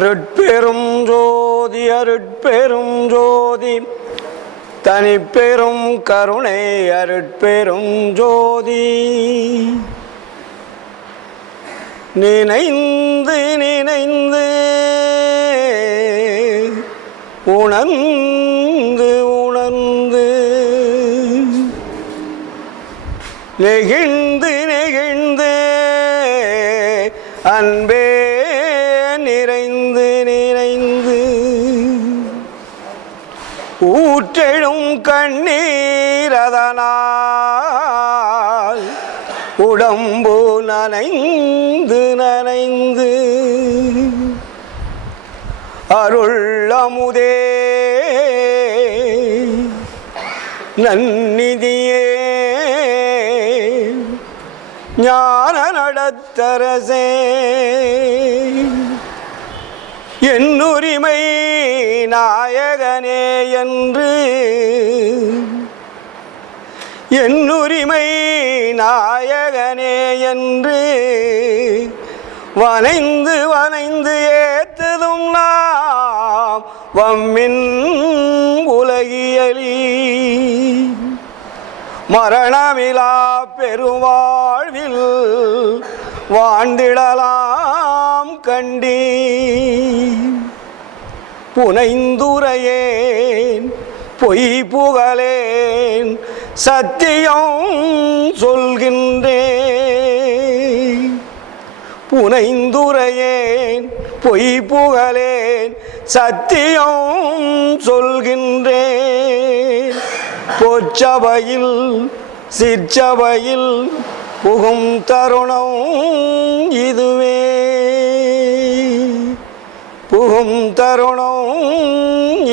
அருட்பெரும் ஜோதி அருட்பெரும் ஜோதி தனிப்பெரும் கருணை அருட்பெரும் ஜோதி நினைந்து நினைந்து உணர்ந்து உணர்ந்து நெகிழ்ந்து நெகிழ்ந்து அன்பே நிறைந்து நிறைந்து ஊற்றெழும் கண்ணீரதனால் உடம்பு நனைந்து நனைந்து அருள் அமுதே நன்னிதியே ஞான நடத்தரசே என்னுரிமை நாயகனே என்று என்னுரிமை நாயகனே என்று வனைந்து வனைந்து ஏத்ததும் நாம் வம்மின் உலகியலி மரணமிலா பெருவாழ்வில் வாழ்ந்திடலாம் கண்டி புனைந்துரையேன் பொய் புகழேன் சத்தியம் சொல்கின்றேன் புனைந்துரையேன் பொய் புகழேன் சத்தியம் சொல்கின்றேன் பொற்சபையில் சிற்சபையில் புகும் தருணம் இதுவே புகும் தருணம்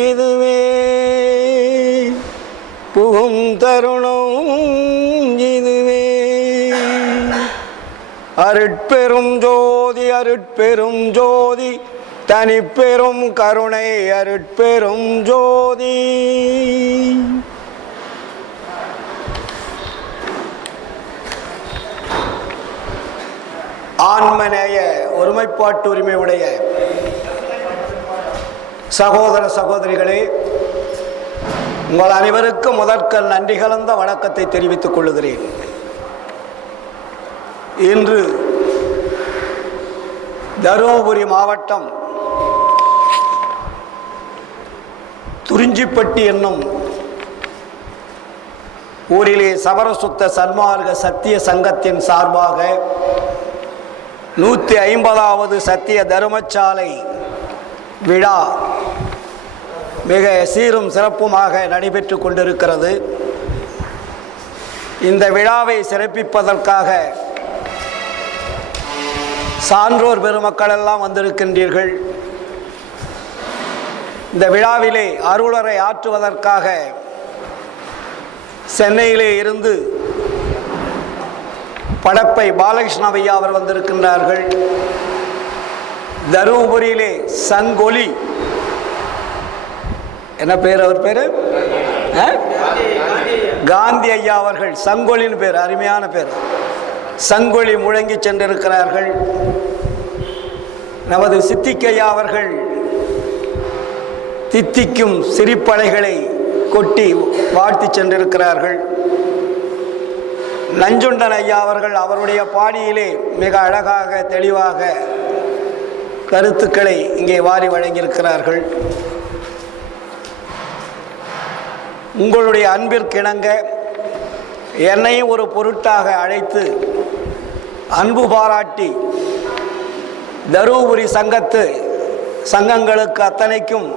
இதுவே புகும் தருணம் இதுவே அருட்பெரும் ஜோதி அருட்பெரும் ஜோதி தனிப்பெரும் கருணை அருட்பெரும் ஜோதி ஆன்மநேய ஒருமைப்பாட்டு உரிமை உடைய சகோதர சகோதரிகளே, உங்கள் அனைவருக்கும் முதற்கண் நன்றி கலந்த வணக்கத்தை தெரிவித்துக் கொள்கிறேன். இன்று தருமபுரி மாவட்டம் துறிஞ்சிப்பட்டி என்னும் ஊரிலே சபரசுத்த சன்மார்க்க சத்திய சங்கத்தின் சார்பாக 150வது சத்திய தர்மசாலை விழா மிக சீரும் சிறப்புமாக நடைபெற்று கொண்டிருக்கிறது. இந்த விழாவை சிறப்பிப்பதற்காக சான்றோர் பெருமக்கள் எல்லாம் வந்திருக்கின்றீர்கள். இந்த விழாவிலே அருளுரை ஆற்றுவதற்காக சென்னையிலே இருந்து படப்பை பாலகிருஷ்ண ஐயா அவர் வந்திருக்கின்றார்கள். தருமபுரியிலே சங்கொலி, என்ன பேர் அவர் பேர்? காந்தி ஐயா அவர்கள், சங்கொலின்னு பேர், அருமையான பேர். சங்கொலி முழங்கி சென்றிருக்கிறார்கள். நமது சித்திக்கையா அவர்கள் தித்திக்கும் சிரிப்பலைகளை கொட்டி வாழ்த்தி சென்றிருக்கிறார்கள். நஞ்சுண்டன் ஐயா அவர்கள் அவருடைய பாணியிலே மிக அழகாக தெளிவாக கருத்துக்களை இங்கே வாரி வழங்கியிருக்கிறார்கள். உங்களுடைய அன்பிற்கிணங்க என்னையும் ஒரு பொருட்டாக அழைத்து அன்பு பாராட்டி தருமபுரி சங்கங்களுக்கு அத்தனைக்கும்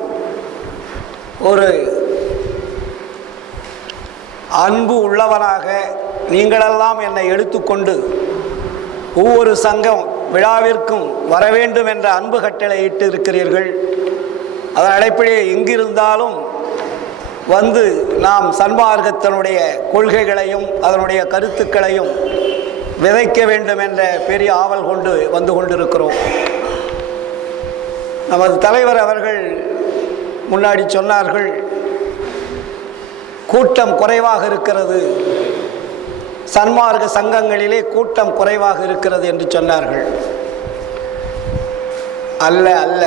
ஒரு அன்பு உள்ளவனாக நீங்களெல்லாம் என்னை எடுத்துக்கொண்டு ஒவ்வொரு சங்கம் விழாவிற்கும் வர வேண்டும் என்ற அன்பு கட்டளை இட்டு இருக்கிறீர்கள். அதன் அடிப்படையில் எங்கிருந்தாலும் வந்து நாம் சன்மார்க்கத்தினுடைய கொள்கைகளையும் அதனுடைய கருத்துக்களையும் விதைக்க வேண்டும் என்ற பெரிய ஆவல் கொண்டு வந்து கொண்டிருக்கிறோம். நமது தலைவர் அவர்கள் முன்னாடி சொன்னார்கள், கூட்டம் குறைவாக இருக்கிறது, சன்மார்க்க சங்கங்களிலே கூட்டம் குறைவாக இருக்கிறது என்று சொன்னார்கள். அல்ல அல்ல,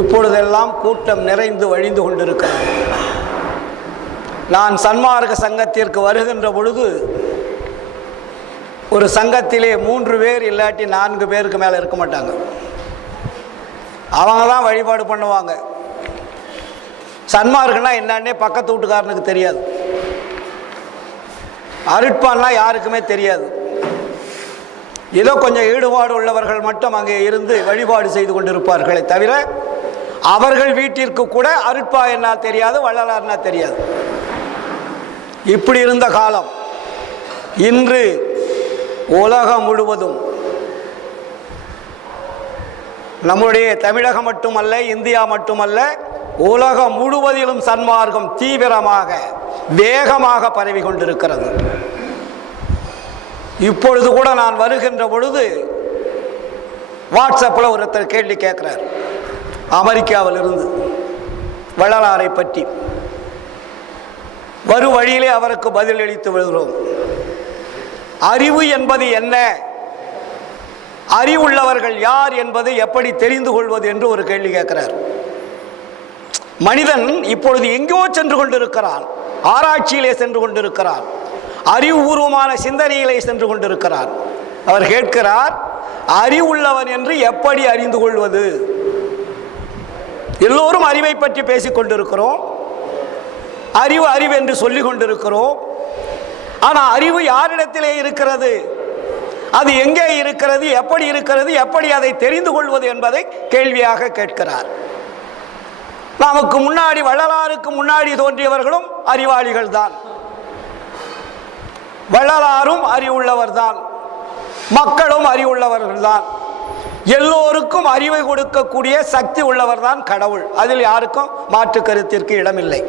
இப்பொழுதெல்லாம் கூட்டம் நிறைந்து வழிந்து கொண்டிருக்கிறது. நான் சன்மார்க்க சங்கத்திற்கு வருகின்ற பொழுது ஒரு சங்கத்திலே 3 பேர் இல்லாட்டி 4 பேருக்கு மேலே இருக்க மாட்டாங்க. அவங்க தான் வழிபாடு பண்ணுவாங்க. சன்மார்க்கம்னா என்னன்னே பக்கத்து வீட்டுக்காரனுக்கு தெரியாது. அருட்பான்னா யாருக்குமே தெரியாது. ஏதோ கொஞ்சம் ஈடுபாடு உள்ளவர்கள் மட்டும் அங்கே இருந்து வழிபாடு செய்து கொண்டிருப்பார்களே தவிர அவர்கள் வீட்டிற்கு கூட அருட்பா என்ன தெரியாது, வள்ளலார்னா தெரியாது. இப்படி இருந்த காலம் இன்று உலகம் முழுவதும், நம்முடைய தமிழகம் மட்டுமல்ல, இந்தியா மட்டுமல்ல, உலகம் முழுவதிலும் சன்மார்க்கம் தீவிரமாக வேகமாக பரவி கொண்டிருக்கிறது. இப்பொழுது கூட நான் வருகின்ற பொழுது வாட்ஸ்அப்பில் ஒருத்தர் கேள்வி கேட்கிறார், அமெரிக்காவில் இருந்து வள்ளலாரை பற்றி. வரும் வழியிலே அவருக்கு பதில் அளித்து வருகிறோம். அறிவு என்பது என்ன, அறிவுள்ளவர்கள் யார் என்பதை எப்படி தெரிந்து கொள்வது என்று ஒரு கேள்வி கேட்கிறார். மனிதன் இப்பொழுது எங்கோ சென்று கொண்டிருக்கிறான், ஆராய்ச்சியிலே சென்று கொண்டிருக்கிறான், அறிவுபூர்வமான சிந்தனையிலே சென்று கொண்டிருக்கிறான். அவர் கேட்கிறார், அறிவுள்ளவன் என்று எப்படி அறிந்து கொள்வது? எல்லோரும் அறிவை பற்றி பேசிக் கொண்டிருக்கிறோம், அறிவு அறிவு என்று சொல்லிக் கொண்டிருக்கிறோம். ஆனால் அறிவு யாரிடத்திலே இருக்கிறது, அது எங்கே இருக்கிறது, எப்படி இருக்கிறது, எப்படி அதை தெரிந்து கொள்வது என்பதை கேள்வியாக கேட்கிறார். நமக்கு முன்னாடி, வள்ளலாருக்கு முன்னாடி தோன்றியவர்களும் அறிவாளிகள் தான், வள்ளலாரும் அறிவுள்ளவர் தான், மக்களும் அறிவுள்ளவர்கள் தான். எல்லோருக்கும் அறிவை கொடுக்கக்கூடிய சக்தி உள்ளவர் தான் கடவுள். அதில் யாருக்கும் மாற்று கருத்திற்கு இடமில்லை.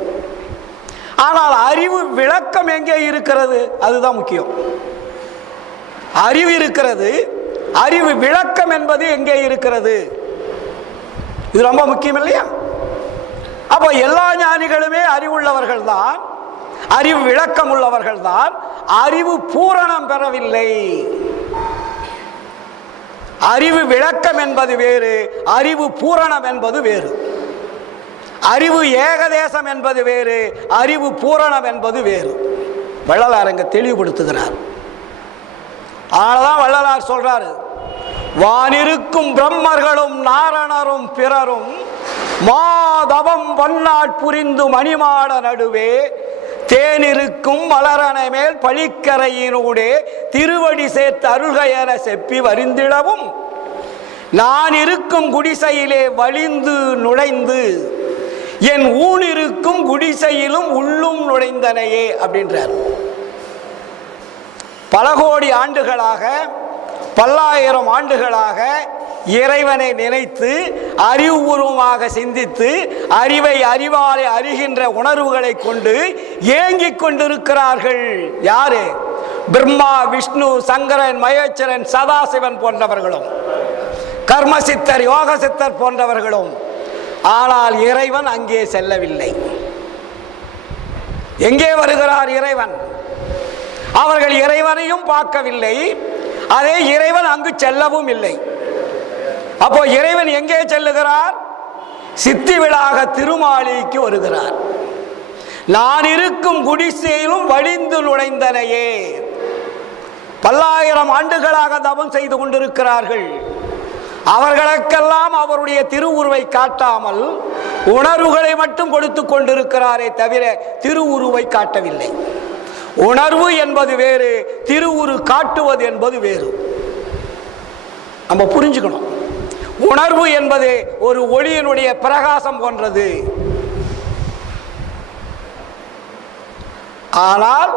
ஆனால் அறிவு விளக்கம் எங்கே இருக்கிறது, அதுதான் முக்கியம். அறிவு இருக்கிறது, அறிவு விளக்கம் என்பது எங்கே இருக்கிறது, இது ரொம்ப முக்கியம் இல்லையா? அப்போ எல்லா ஞானிகளுமே அறிவுள்ளவர்கள் தான், அறிவு விளக்கம் உள்ளவர்கள் தான். அறிவு பூரணம் பெறவில்லை. அறிவு விளக்கம் என்பது வேறு, அறிவு பூரணம் என்பது வேறு. அறிவு ஏகதேசம் என்பது வேறு, அறிவு பூரணம் என்பது வேறு. வள்ளலார் அங்க தெளிவுபடுத்துகிறார். அதனால்தான் வள்ளலார் சொல்றாரு, வானிருக்கும் பிரம்மர்களும் நாரணரும் பிறரும் மாதவம் வண்ணாட் புரிந்து மணிமாட நடுவே தேனிருக்கும் மலரண மேல் பழிக்கரையினூடே திருவடி சேர்த்து அருள்க என செப்பி வரிந்திடவும் நான் இருக்கும் குடிசையிலே வழிந்து நுழைந்து என் ஊனிருக்கும் குடிசையிலும் உள்ளும் நுழைந்தனையே அப்படின்றார். பல கோடி ஆண்டுகளாக, பல்லாயிரம் ஆண்டுகளாக இறைவனை நினைத்து அறிவுபூர்வமாக சிந்தித்து அறிவை அறிவாலை அறிகின்ற உணர்வுகளை கொண்டு ஏங்கிக் கொண்டிருக்கிறார்கள். யாரு? பிரம்மா, விஷ்ணு, சங்கரன், மகேஸ்வரன், சதாசிவன் போன்றவர்களும், கர்மசித்தர், யோக சித்தர் போன்றவர்களும். ஆனால் இறைவன் அங்கே செல்லவில்லை. எங்கே வருகிறார் இறைவன்? அவர்கள் இறைவனையும் பார்க்கவில்லை, அதே இறைவன் அங்கு செல்லவும் இல்லை. அப்போ இறைவன் எங்கே செல்லுகிறார்? சித்தி விழாக திருமாலிக்கு வருகிறார். நான் இருக்கும் குடிசையிலும் வழிந்து நுழைந்தனையே. பல்லாயிரம் ஆண்டுகளாக தவம் செய்து கொண்டிருக்கிறார்கள். அவர்களுக்கெல்லாம் அவருடைய திருவுருவை காட்டாமல் உணர்வுகளை மட்டும் கொடுத்து கொண்டிருக்கிறாரே தவிர திருவுருவை காட்டவில்லை. உணர்வு என்பது வேறு, திருவுரு காட்டுவது என்பது வேறு. நம்ம புரிஞ்சுக்கணும். உணர்வு என்பது ஒரு ஒளியினுடைய பிரகாசம் போன்றது. ஆனால்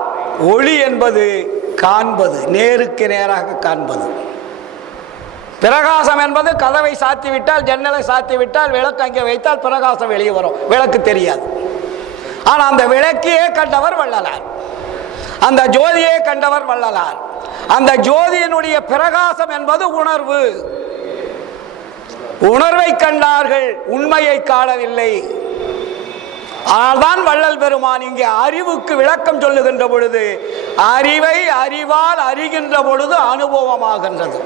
ஒளி என்பது காண்பது, நேருக்கு நேராக காண்பது. பிரகாசம் என்பது கதவை சாத்தி விட்டால், ஜன்னலை சாத்தி விட்டால், விளக்கு அங்கே வைத்தால் பிரகாசம் வெளியே வரும், விளக்கு தெரியாது. ஆனால் அந்த விளக்கையே கண்டவர் வள்ளலார், அந்த ஜோதியை கண்டவர் வள்ளலார். அந்த ஜோதியினுடைய பிரகாசம் என்பது உணர்வு. உணர்வை கண்டார்கள், உண்மையை காணவில்லை. ஆனால்தான் வள்ளல் பெருமான் இங்கே அறிவுக்கு விளக்கம் சொல்லுகின்ற பொழுது, அறிவை அறிவால் அறிகின்ற பொழுது அனுபவமாகின்றது.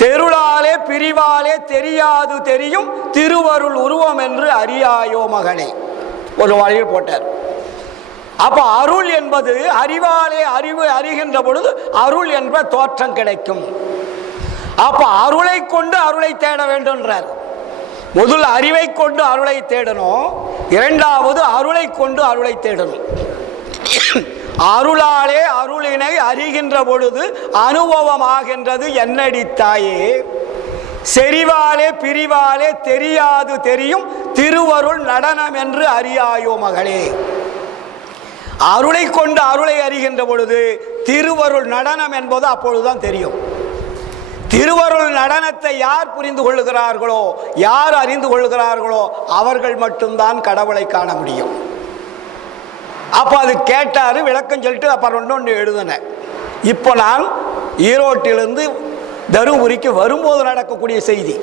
தெருளாலே பிரிவாலே தெரியாது தெரியும் திருவருள் உருவம் என்று அறியாயோ மகனே ஒரு வழியில் போட்டார். அப்ப அருள் என்பது அறிவாலே அறிவு அறிகின்ற பொழுது அருள் என்ற தோற்றம் கிடைக்கும். அப்ப அருளை கொண்டு அருளை தேட வேண்டும்ன்றார். முதல் அறிவை கொண்டு அருளை தேடணும், இரண்டாவது அருளை கொண்டு அருளை தேடணும். அருளாலே அருளினை அறிகின்ற பொழுது அனுபவமாகின்றது என்னடி தாயே, செறிவாலே பிரிவாலே தெரியாது தெரியும் திருவருள் நடனம் என்று அறியாயோ மகளே. அருளை கொண்டு அருளை அறிகின்ற பொழுது திருவருள் நடனம் என்பது அப்பொழுதுதான் தெரியும். திருவருள் நடனத்தை யார் புரிந்து கொள்ளுகிறார்களோ, யார் அறிந்து கொள்ளுகிறார்களோ அவர்கள் மட்டும்தான் கடவுளை காண முடியும். அப்போ அது கேட்டாரு, விளக்கம் சொல்லிட்டு அப்புறம் ஒன்று எழுதினேன். இப்போ நான் ஈரோட்டிலிருந்து தருமபுரிக்கு வரும்போது நடக்கக்கூடிய செய்தி.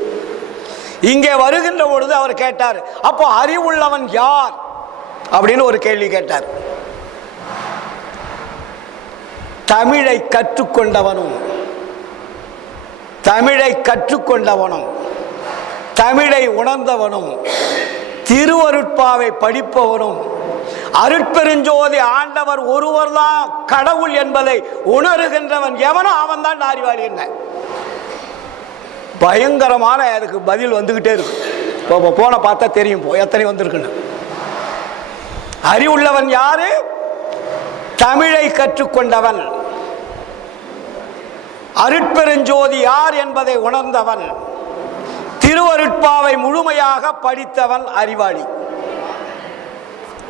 இங்கே வருகின்ற பொழுது அவர் கேட்டார், அப்போ அறிவுள்ளவன் யார் அப்படின்னு ஒரு கேள்வி கேட்டார். தமிழை கற்றுக்கொண்டவனும் தமிழை கற்றுக்கொண்டவனும் தமிழை உணர்ந்தவனும் திருவருட்பாவை படிப்பவனும் அருட்பெருஞ்சோதி ஆண்டவர் ஒருவர் தான் கடவுள் என்பதை உணர்கின்றவன் எவனோ அவன் தான் அறிவாளி. என்ன பயங்கரமான அதுக்கு பதில் வந்துகிட்டே இருக்கு. போன பார்த்தா தெரியும் எத்தனை வந்திருக்குன்னு. அறிவுள்ளவன் யாரு? தமிழை கற்றுக்கொண்டவன், அருட்பெருஞ்சோதி யார் என்பதை உணர்ந்தவன், திருவருட்பாவை முழுமையாக படித்தவன் அறிவாளி.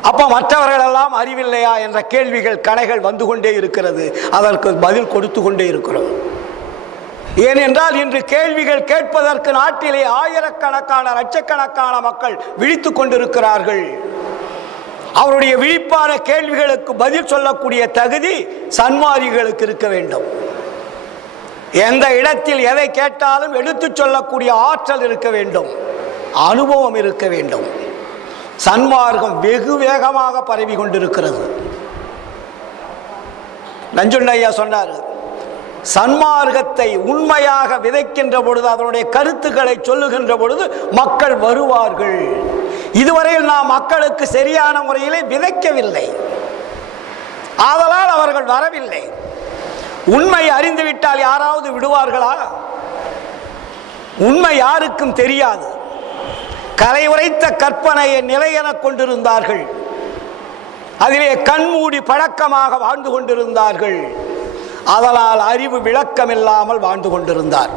அப்ப மற்றவர்கள் எல்லாம் அறிவில்லையா என்ற கேள்விகள் கணைகள் வந்து கொண்டே இருக்கிறது. அதற்கு பதில் கொடுத்து கொண்டே இருக்கிறோம். ஏனென்றால் இன்று கேள்விகள் கேட்பதற்கு நாட்டிலே ஆயிரக்கணக்கான லட்சக்கணக்கான மக்கள் விழித்துக் கொண்டிருக்கிறார்கள். அவருடைய விழிப்பான கேள்விகளுக்கு பதில் சொல்லக்கூடிய தகுதி சன்மார்க்கிகளுக்கு இருக்க வேண்டும். எந்த இடத்தில் எதை கேட்டாலும் எடுத்துச் சொல்லக்கூடிய ஆற்றல் இருக்க வேண்டும், அனுபவம் இருக்க வேண்டும். சன்மார்க்கம் வெகு வேகமாக பரவி கொண்டிருக்கிறது. நஞ்சுண்டையா சொன்னார், சன்மார்க்கத்தை உண்மையாக விதைக்கின்ற பொழுது, அதனுடைய கருத்துக்களை சொல்லுகின்ற பொழுது மக்கள் வருவார்கள். இதுவரையில் நாம் மக்களுக்கு சரியான முறையிலே விதைக்கவில்லை, ஆதலால் அவர்கள் வரவில்லை. உண்மை அறிந்துவிட்டால் யாராவது விடுவார்களா? உண்மை யாருக்கும் தெரியாது. கரை உரைத்த கற்பனையை நிலையென கொண்டிருந்தார்கள். அதிலே கண்மூடி பழக்கமாக வாழ்ந்து கொண்டிருந்தார்கள். அதனால் அறிவு விளக்கம் இல்லாமல் வாழ்ந்து கொண்டிருந்தார்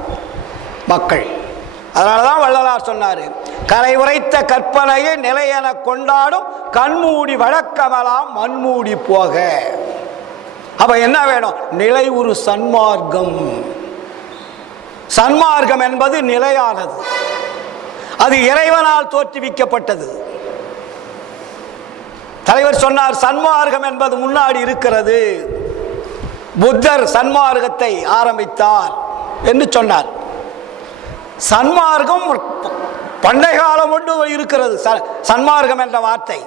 மக்கள். அதனாலதான் வள்ளலார் சொன்னார், கரை உரைத்த கற்பனையை நிலையென கொண்டாடும் கண்மூடி வழக்கமெல்லாம் மண்மூடி போக. அப்ப என்ன வேணும்? நிலை ஒரு சன்மார்க்கம். சன்மார்க்கம் என்பது நிலையானது, அது இறைவனால் தோற்றுவிக்கப்பட்டது. தலைவர் சொன்னார், சன்மார்க்கம் என்பது முன்னாடி இருக்கிறது, புத்தர் சன்மார்க்கத்தை ஆரம்பித்தார் என்று சொன்னார். சன்மார்க்கம் பண்டைய காலம் ஒன்று இருக்கிறது. சன்மார்க்கம் என்ற வார்த்தை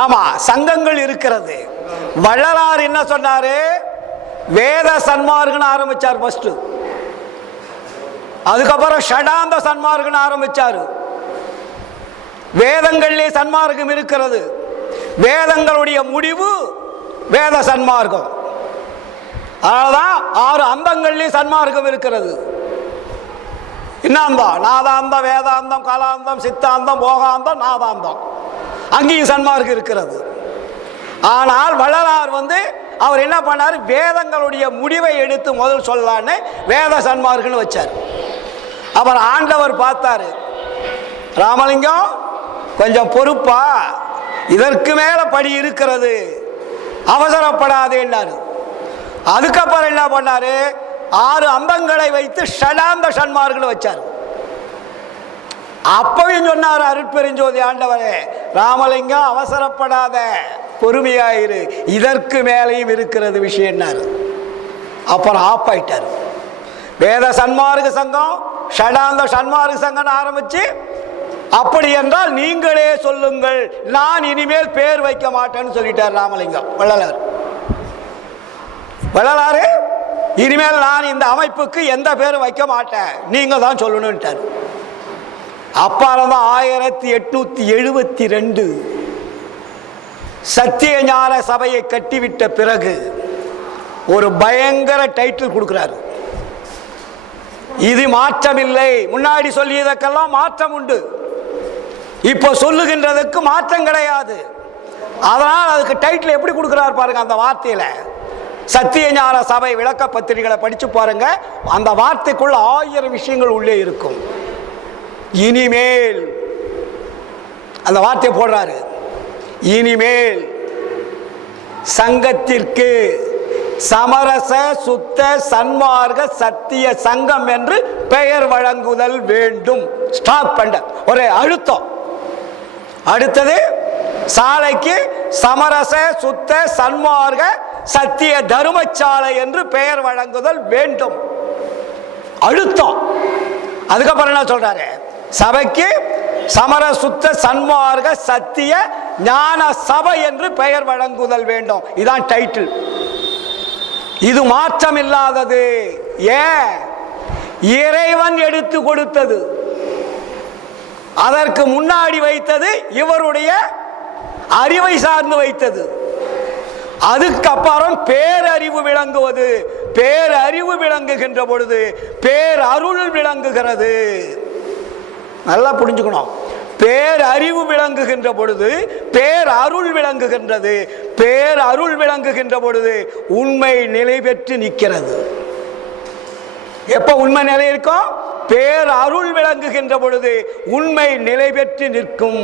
ஆமா, சங்கங்கள் இருக்கிறது. வள்ளலார் என்ன சொன்னாரு? வேத சன்மார்க்கம் ஆரம்பிச்சார் ஃபர்ஸ்ட். அதுக்கப்புறம் ஷடாந்த சன்மார்க்கம் ஆரம்பிச்சாரு. வேதங்களிலே சன்மார்க்கம் இருக்கிறது. வேதங்களுடைய முடிவு வேத சன்மார்க்கம். அதனால்தான் 6 அந்தங்களிலே சன்மார்க்கம் இருக்கிறது. இன்னாந்தம், நாதாந்தம், வேதாந்தம், கலாந்தம், சித்தாந்தம், போகாந்தம், நாதாந்தம், அங்கேயும் சன்மார்க்கம் இருக்கிறது. ஆனால் வள்ளலார் அவர் என்ன பண்ணார்? வேதங்களுடைய முடிவை எடுத்து முதல் சொல்லலான்னு வேத சன்மார்க்கம்னு வச்சார். அவர் ஆண்டவர் பார்த்தாரு, ராமலிங்கம் கொஞ்சம் பொறுப்பா, இதற்கு மேல படி இருக்கிறது, அவசரப்படாதேன்னாரு. அதுக்கப்புறம் என்ன பண்ணாரு? 6 அந்தங்களை வைத்து ஷடாந்த சன்மார்க்கம்னு வச்சார். அப்பவும் சொன்னார் அருட்பெருஞ்சோதி ஆண்டவரே, ராமலிங்கம் அவசரப்படாத, பொறுமையாயிரு, இதற்கு மேலேயும் இருக்கிறது விஷயம்னாரு. அப்புறம் ஆப் ஆயிட்டார். வேத சன்மார்க்க சங்கம், ஷடாந்த சன்மார்க்க சங்கம் ஆரம்பிச்சு, அப்படி என்றால் நீங்களே சொல்லுங்கள், நான் இனிமேல் பேர் வைக்க மாட்டேன்னு சொல்லிட்டார் ராமலிங்கம் வள்ளலார். வள்ளலாறு இனிமேல் நான் இந்த அமைப்புக்கு எந்த பேரும் வைக்க மாட்டேன், நீங்க தான் சொல்லணும்ட்டார். அப்பால தான் 1872 சத்திய ஞான சபையை கட்டிவிட்ட பிறகு ஒரு பயங்கர டைட்டில் கொடுக்கிறார். இது மாற்றமில்லை, முன்னாடி சொல்லியதற்கெல்லாம் மாற்றம் உண்டு, இப்போ சொல்லுகின்றதுக்கு மாற்றம் கிடையாது. அதனால் அதுக்கு டைட்டில் எப்படி கொடுக்கிறார் பாருங்க. அந்த வார்த்தையில சத்திய ஞான சபை விளக்க பத்திரிகைகளை படிச்சு பாருங்க, அந்த வார்த்தைக்குள்ள 1000 விஷயங்கள் உள்ளே இருக்கும். இனிமேல் அந்த வார்த்தையை போடுறாரு, இனிமேல் சங்கத்திற்கு சமரச சுத்த சன்மார்க்க சத்திய சங்கம் என்று பெயர் வழங்குதல் வேண்டும். ஸ்டாப் பண்ண ஒரு அழுத்தம். அடுத்தது சாலைக்கு சமரச சுத்த சன்மார்க்க சத்திய தர்மசாலை என்று பெயர் வழங்குதல் வேண்டும். அழுத்தம். அதுக்கப்புறம் என்ன சொல்றாரு? சபைக்கு சமர சுத்த சன்மார்க்க சத்திய ஞான சபை என்று பெயர் வழங்குதல் வேண்டும். இதான் டைட்டில். இது மாற்றம் இல்லாதது. ஏன்? இறைவன் எடுத்து கொடுத்தது. அதற்கு முன்னாடி வைத்தது இவருடைய அறிவை சார்ந்து வைத்தது. அதுக்கப்புறம் பேரறிவு விளங்குவது. பேரறிவு விளங்குகின்ற பொழுது பேரருள் விளங்குகிறது. நல்லா புரிஞ்சுக்கணும். பேரறிவு விளங்குகின்ற பொழுது பேரருள் விளங்குகின்றது. பேரருள் விளங்குகின்ற பொழுது உண்மை நிலை பெற்று நிற்கிறது. எப்ப உண்மை நிலை இருக்கும்? பேரருள் விளங்குகின்ற பொழுது உண்மை நிலை பெற்று நிற்கும்.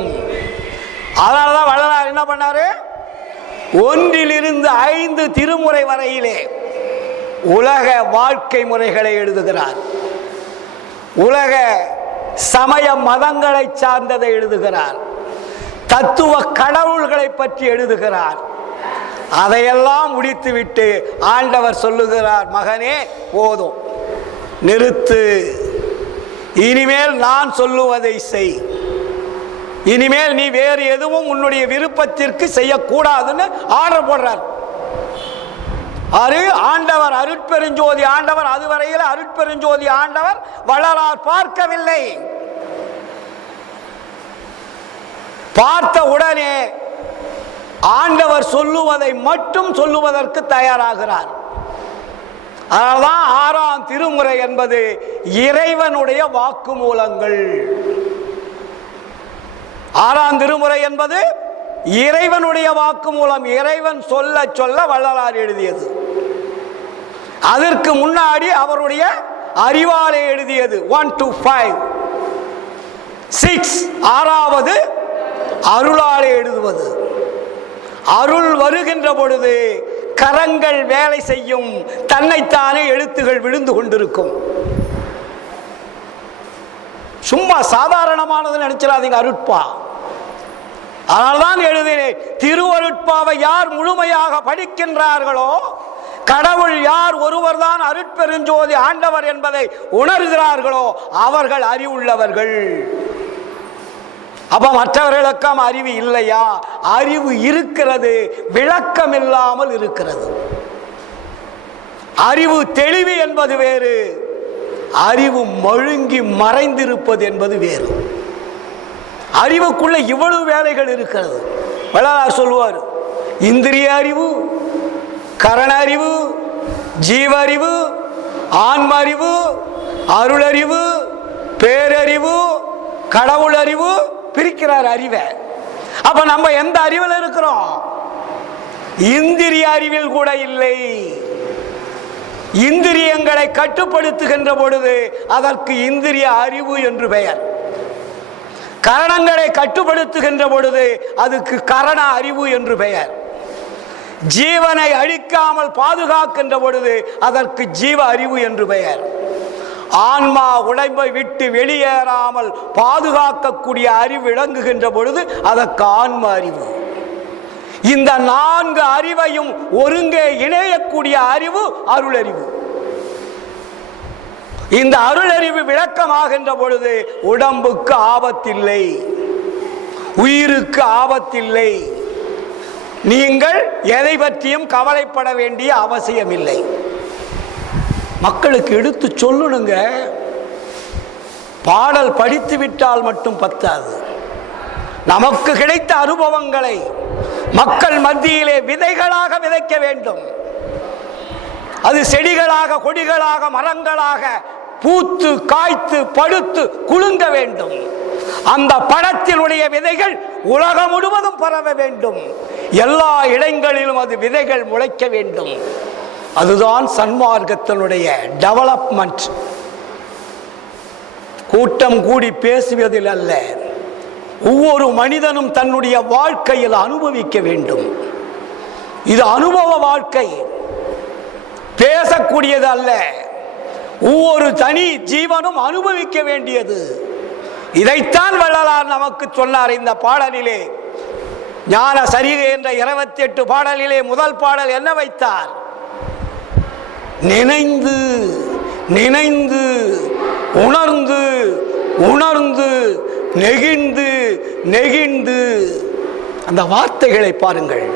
அதனாலதான் வள்ளலார் என்ன பண்ணாரு? 1 to 5 திருமுறை வரையிலே உலக வாழ்க்கை முறைகளை எழுதுகிறார். உலக சமய மதங்களை சார்ந்ததை எழுதுகிறார். தத்துவ கடவுள்களை பற்றி எழுதுகிறார். அதையெல்லாம் முடித்துவிட்டு ஆண்டவர் சொல்லுகிறார், மகனே போதும், நிறுத்து, இனிமேல் நான் சொல்லுவதை செய், இனிமேல் நீ வேறு எதுவும் உன்னுடைய விருப்பத்திற்கு செய்யக்கூடாதுன்னு ஆர்டர் போடுறார். ஆண்டவர் அருட்பெருஞ்சோதி ஆண்டவர். அதுவரையில் அருட்பெருஞ்சோதி ஆண்டவர் வள்ளலார் பார்க்கவில்லை. பார்த்த உடனே ஆண்டவர் சொல்லுவதை மட்டும் சொல்லுவதற்கு தயாராகிறார். அதனால்தான் 6ஆம் திருமுறை என்பது இறைவனுடைய வாக்குமூலங்கள். 6ஆம் திருமுறை என்பது இறைவனுடைய வாக்குமூலம். இறைவன் சொல்ல சொல்ல வள்ளலார் எழுதியது. அதற்கு முன்னாடி அவருடைய அறிவாலே எழுதியது 1 to 5. 6 6வது அருளாலே எழுதுவது. அருள் வருகின்ற பொழுது கரங்கள் வேலை செய்யும், தன்னைத்தானே எழுத்துகள் விழுந்து கொண்டிருக்கும். சும்மா சாதாரணமானது நினைச்சிடாதீங்க. அருட்பா. அதனால்தான் எழுதினேன், திருவருட்பாவை யார் முழுமையாக படிக்கின்றார்களோ, கடவுள் யார் ஒருவர் தான் அருட்பெருஞ்சோதி ஆண்டவர் என்பதை உணர்கிறார்களோ அவர்கள் அறிவுள்ளவர்கள். அப்ப மற்றவர்களுக்கும் அறிவு இல்லையா? அறிவு இருக்கிறது, விளக்கம் இல்லாமல் இருக்கிறது. அறிவு தெளிவு என்பது வேறு, அறிவு மழுங்கி மறைந்திருப்பது என்பது வேறு. அறிவுக்குள்ள இவ்வளவு வேலைகள் இருக்கிறது. வள்ளலார் சொல்லுவார், இந்திரிய அறிவு, கரண அறிவு, ஜீவ அறிவு, ஆன்ம அறிவு, அருளறிவு, பேரறிவு, கடவுள் அறிவு, பிரிக்கிறார் அறிவை. அப்ப நம்ம எந்த அறிவில் இருக்கிறோம்? இந்திரிய அறிவில் கூட இல்லை. இந்திரியங்களை கட்டுப்படுத்துகின்ற பொழுது அதற்கு இந்திரிய அறிவு என்று பெயர். கரணங்களை கட்டுப்படுத்துகின்ற பொழுது அதுக்கு கரண அறிவு என்று பெயர். ஜீவனை அழிக்காமல் பாதுகாக்கின்ற பொழுது அதற்கு ஜீவ அறிவு என்று பெயர். ஆன்மா உடம்பை விட்டு வெளியேறாமல் பாதுகாக்கக்கூடிய அறிவு விளங்குகின்ற பொழுது அதற்கு ஆன்ம அறிவு. இந்த 4 அறிவையும் ஒருங்கே இணையக்கூடிய அறிவு அருளறிவு. இந்த அருளறிவு விளக்கமாகின்ற பொழுது உடம்புக்கு ஆபத்தில்லை, உயிருக்கு ஆபத்தில்லை, நீங்கள் எதை பற்றியும் கவலைப்பட வேண்டிய அவசியம் இல்லை. மக்களுக்கு எடுத்து சொல்லணுங்க. பாடல் படித்து விட்டால் மட்டும் பத்தாது. நமக்கு கிடைத்த அனுபவங்களை மக்கள் மத்தியிலே விதைகளாக விதைக்க வேண்டும். அது செடிகளாக, கொடிகளாக, மரங்களாக பூத்து காய்த்து படுத்து குலுங்க வேண்டும். அந்த படத்தினுடைய விதைகள் உலகம் முழுவதும் பரவ வேண்டும். எல்லா இடங்களிலும் அது விதைகள் முளைக்க வேண்டும். அதுதான் சன்மார்க்கத்தினுடைய டெவலப்மெண்ட். கூட்டம் கூடி பேசுவதில் அல்ல, ஒவ்வொரு மனிதனும் தன்னுடைய வாழ்க்கையில் அனுபவிக்க வேண்டும். இது அனுபவ வாழ்க்கை, பேசக்கூடியது அல்ல. ஒவ்வொரு தனி ஜீவனும் அனுபவிக்க வேண்டியது. இதைத்தான் வள்ளலார் நமக்கு சொன்னார். இந்த பாடலிலே, ஞான சரிகை என்ற 28 பாடலிலே முதல் பாடல் என்ன வைத்தார்? நினைந்து நினைந்து உணர்ந்து உணர்ந்து நெகிழ்ந்து நெகிழ்ந்து. அந்த வார்த்தைகளை பாருங்கள்,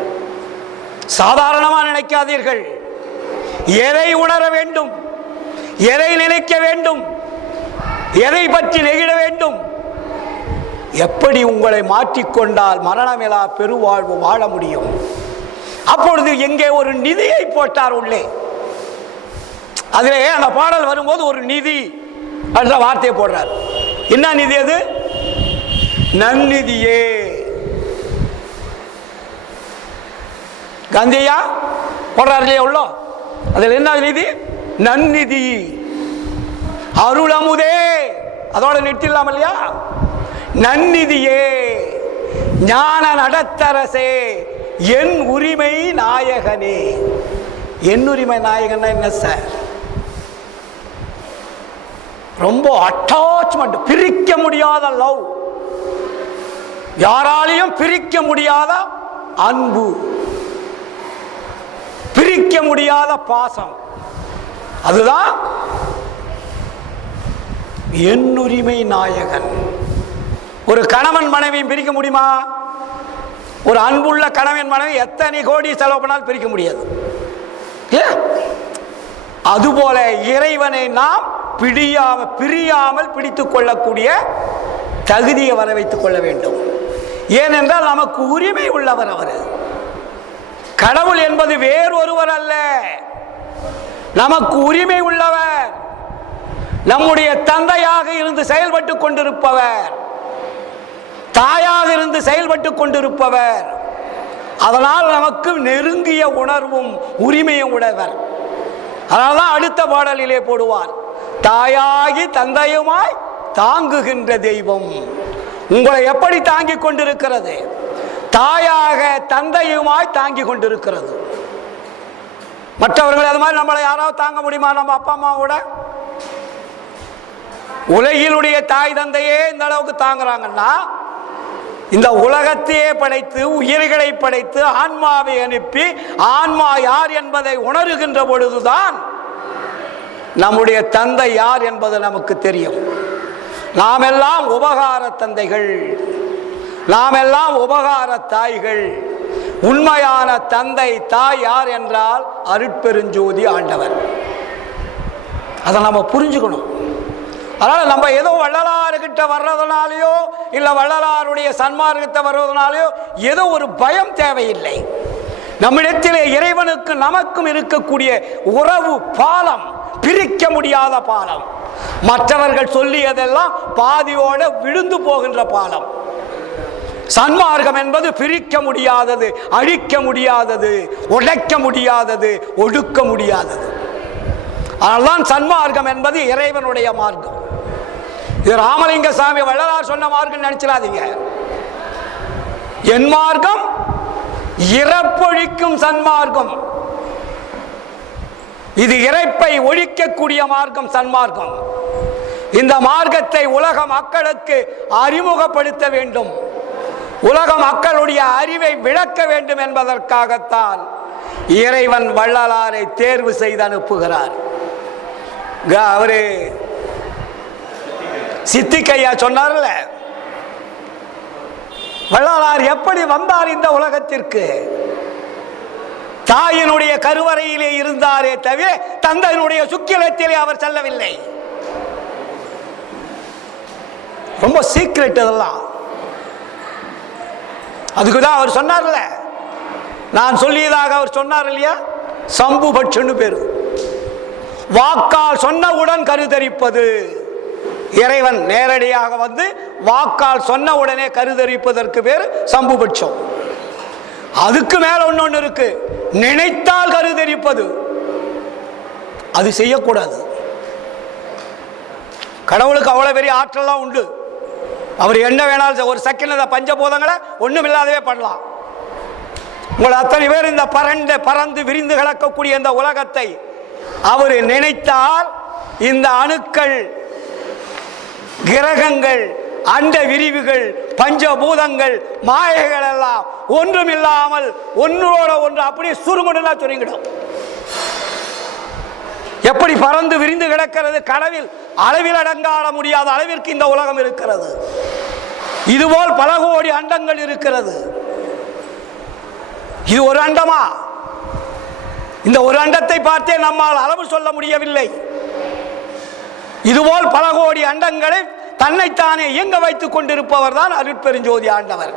சாதாரணமாக நினைக்காதீர்கள். எதை உணர வேண்டும், எதை நினைக்க வேண்டும், எதை பற்றி நெகிழ வேண்டும், எப்படி உங்களை மாற்றிக்கொண்டால் மரணமிலா பெருவாழ்வு வாழ முடியும். அப்பொழுது எங்கே ஒரு நிதியை போட்டார் உள்ளே. அதிலே அந்த பாடல் வரும்போது ஒரு நிதி என்ற வார்த்தையை போடுறார். என்ன நிதி அது? நன்னிதியே. காந்தியா போடுறார் இல்லையா உள்ள? அதில் என்ன நிதி? நன்னிதி. அருளமுதே, அதோட நிறுத்திடலாம் இல்லையா? நன்னிதியே, ஞான நடத்தரசே, என் உரிமை நாயகனே. என் உரிமை நாயகன்னா என்ன சார்? ரொம்ப அட்டாச்மெண்ட், பிரிக்க முடியாத லவ், யாராலையும் பிரிக்க முடியாத அன்பு, பிரிக்க முடியாத பாசம். அதுதான் என் உரிமை நாயகன். ஒரு கணவன் மனைவியும் பிரிக்க முடியுமா? ஒரு அன்புள்ள கணவன் மனைவி எத்தனை கோடி செலவு பண்ணாலும் பிரிக்க முடியாது. அதுபோல இறைவனை நாம் பிரியாமல் பிடித்துக் கொள்ளக்கூடிய தகுதியை வர வைத்துக் கொள்ள வேண்டும். ஏனென்றால் நமக்கு உரிமை உள்ளவர் அவர். கடவுள் என்பது வேறொருவர் அல்ல, நமக்கு உரிமை உள்ளவர், நம்முடைய தந்தையாக இருந்து செயல்பட்டு கொண்டிருப்பவர், தாயாக இருந்து செயல்பட்டு கொண்டிருப்பவர். அதனால் நமக்கு நெருங்கிய உணர்வும் உரிமையும் உடையவர். அதனால்தான் அடுத்த பாடலிலே போடுவார், தாயாகி தந்தையுமாய் தாங்குகின்ற தெய்வம். உங்களை எப்படி தாங்கிக் கொண்டிருக்கிறது? தாயாக தந்தையுமாய் தாங்கிக் கொண்டிருக்கிறது. மற்றவர்கள் அது மாதிரி நம்மளை யாராவது தாங்க முடியுமா? நம்ம அப்பா அம்மாவோட உலகிலுடைய தாய் தந்தையே இந்த அளவுக்கு தாங்குறாங்கன்னா, இந்த உலகத்தையே படைத்து உயிர்களை படைத்து ஆன்மாவை அனுப்பி ஆன்மா யார் என்பதை உணர்கின்ற பொழுதுதான் நம்முடைய தந்தை யார் என்பது நமக்கு தெரியும். நாம் எல்லாம் உபகார தந்தைகள், நாம் எல்லாம் உபகார தாய்கள். உண்மையான தந்தை தாய் யார் என்றால் அருட்பெருஞ்சோதி ஆண்டவர். அதை நம்ம புரிஞ்சுக்கணும். அதனால நம்ம ஏதோ வள்ளலார்கிட்ட வர்றதுனாலையோ இல்ல வள்ளலாருடைய சன்மார்க்கத்தை வர்றதுனாலையோ ஏதோ ஒரு பயம் தேவையில்லை. நம்மிடத்திலே இறைவனுக்கு நமக்கும் இருக்கக்கூடிய உறவு பாலம், பிரிக்க முடியாத பாலம். மற்றவர்கள் சொல்லியதெல்லாம் பாதியோட விழுந்து போகின்ற பாலம். சன்மார்க்கம் என்பது பிரிக்க முடியாதது, அழிக்க முடியாதது, உடைக்க முடியாதது, ஒடுக்க முடியாதது. அதனால்தான் சன்மார்க்கம் என்பது இறைவனுடைய மார்க்கம். இது ராமலிங்க சாமி வள்ளலார் சொன்ன மார்க்கம் நினைச்சிடாதீங்க. என் மார்க்கம் இறப்பொழிக்கும் சன்மார்க்கம். இது இறைப்பை ஒழிக்கக்கூடிய மார்க்கம் சன்மார்க்கம். இந்த மார்க்கத்தை உலக மக்களுக்கு அறிமுகப்படுத்த வேண்டும், உலக மக்களுடைய அறிவை விளக்க வேண்டும் என்பதற்காகத்தான் இறைவன் வள்ளலாரை தேர்வு செய்து அனுப்புகிறார். அவரு சித்திகையா சொன்னார்ல, வள்ளலார் எப்படி வந்தார் இந்த உலகத்திற்கு? தாயினுடைய கருவறையிலே இருந்தாரே தவிர தந்தையினுடைய சுக்கிலத்திலே அவர் செல்லவில்லை. ரொம்ப சீக்ரெட் அதெல்லாம். அதுக்குதான் அவர் சொன்னார்ல, நான் சொல்லியதாக அவர் சொன்னார் இல்லையா, சம்பு பட்சன்னு பேரு. வாக்கால் சொன்னவுடன் கருதரிப்பது. இறைவன் நேரடியாக வந்து வாக்கால் சொன்ன உடனே கருதரிப்பதற்கு பேர் சம்புபட்சம். அதுக்கு மேல ஒண்ணு இருக்கு, நினைத்தால் கருதரிப்பது. அது செய்யக்கூடாது. கடவுளுக்கு அவ்வளவு பெரிய ஆற்றலாம் உண்டு. அவர் என்ன வேணாலும் ஒரு செகண்ட் பஞ்சபூதங்களை ஒண்ணும் இல்லாதவே பண்ணலாம். உங்களை அத்தனை பேர் இந்த பறந்து விரிந்து கிடக்கக்கூடிய இந்த உலகத்தை அவர் நினைத்தால் இந்த அணுக்கள், கிரகங்கள், அண்ட விரிவுகள், பஞ்சபூதங்கள், மாயைகள் எல்லாம் ஒன்றும் இல்லாமல் ஒன்றோட ஒன்று அப்படியே சுருங்குடலாம் சுருங்கிடும். எப்படி பறந்து விரிந்து கிடக்கிறது, கடவில் அளவில் அடங்காட முடியாத அளவிற்கு இந்த உலகம் இருக்கிறது. இதுபோல் பல கோடி அண்டங்கள் இருக்கிறது. இது ஒரு அண்டமா? இந்த ஒரு அண்டத்தை பார்த்தே நம்மால் அளவு சொல்ல முடியவில்லை. இதுபோல் பல கோடி அண்டங்களை தன்னைத்தானே இயங்க வைத்துக் கொண்டிருப்பவர் தான் அருட்பெருஞ்சோதி ஆண்டவர்.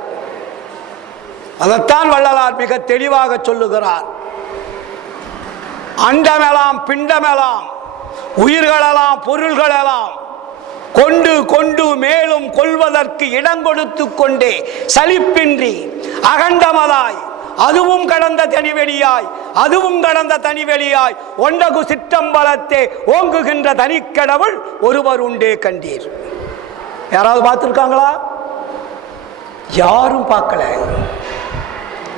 அதைத்தான் வள்ளலார் மிக தெளிவாக சொல்லுகிறார். அண்டமெல்லாம் பிண்டமெல்லாம் உயிர்களெல்லாம் பொருள்களெல்லாம் கொண்டு கொண்டு மேலும் கொள்வதற்கு இடம் கொடுத்து கொண்டே சலிப்பின்றி அகண்டமதாய் அதுவும் கடந்த தனிவெளியாய் அதுவும் கடந்த தனிவெளியாய் ஒன்றகு சிற்றம்பலத்தே ஓங்குகின்ற தனிக்கடவுள் ஒருவர் உண்டே கண்டீர். யாராவது பார்த்திருக்காங்களா? யாரும் பார்க்கல.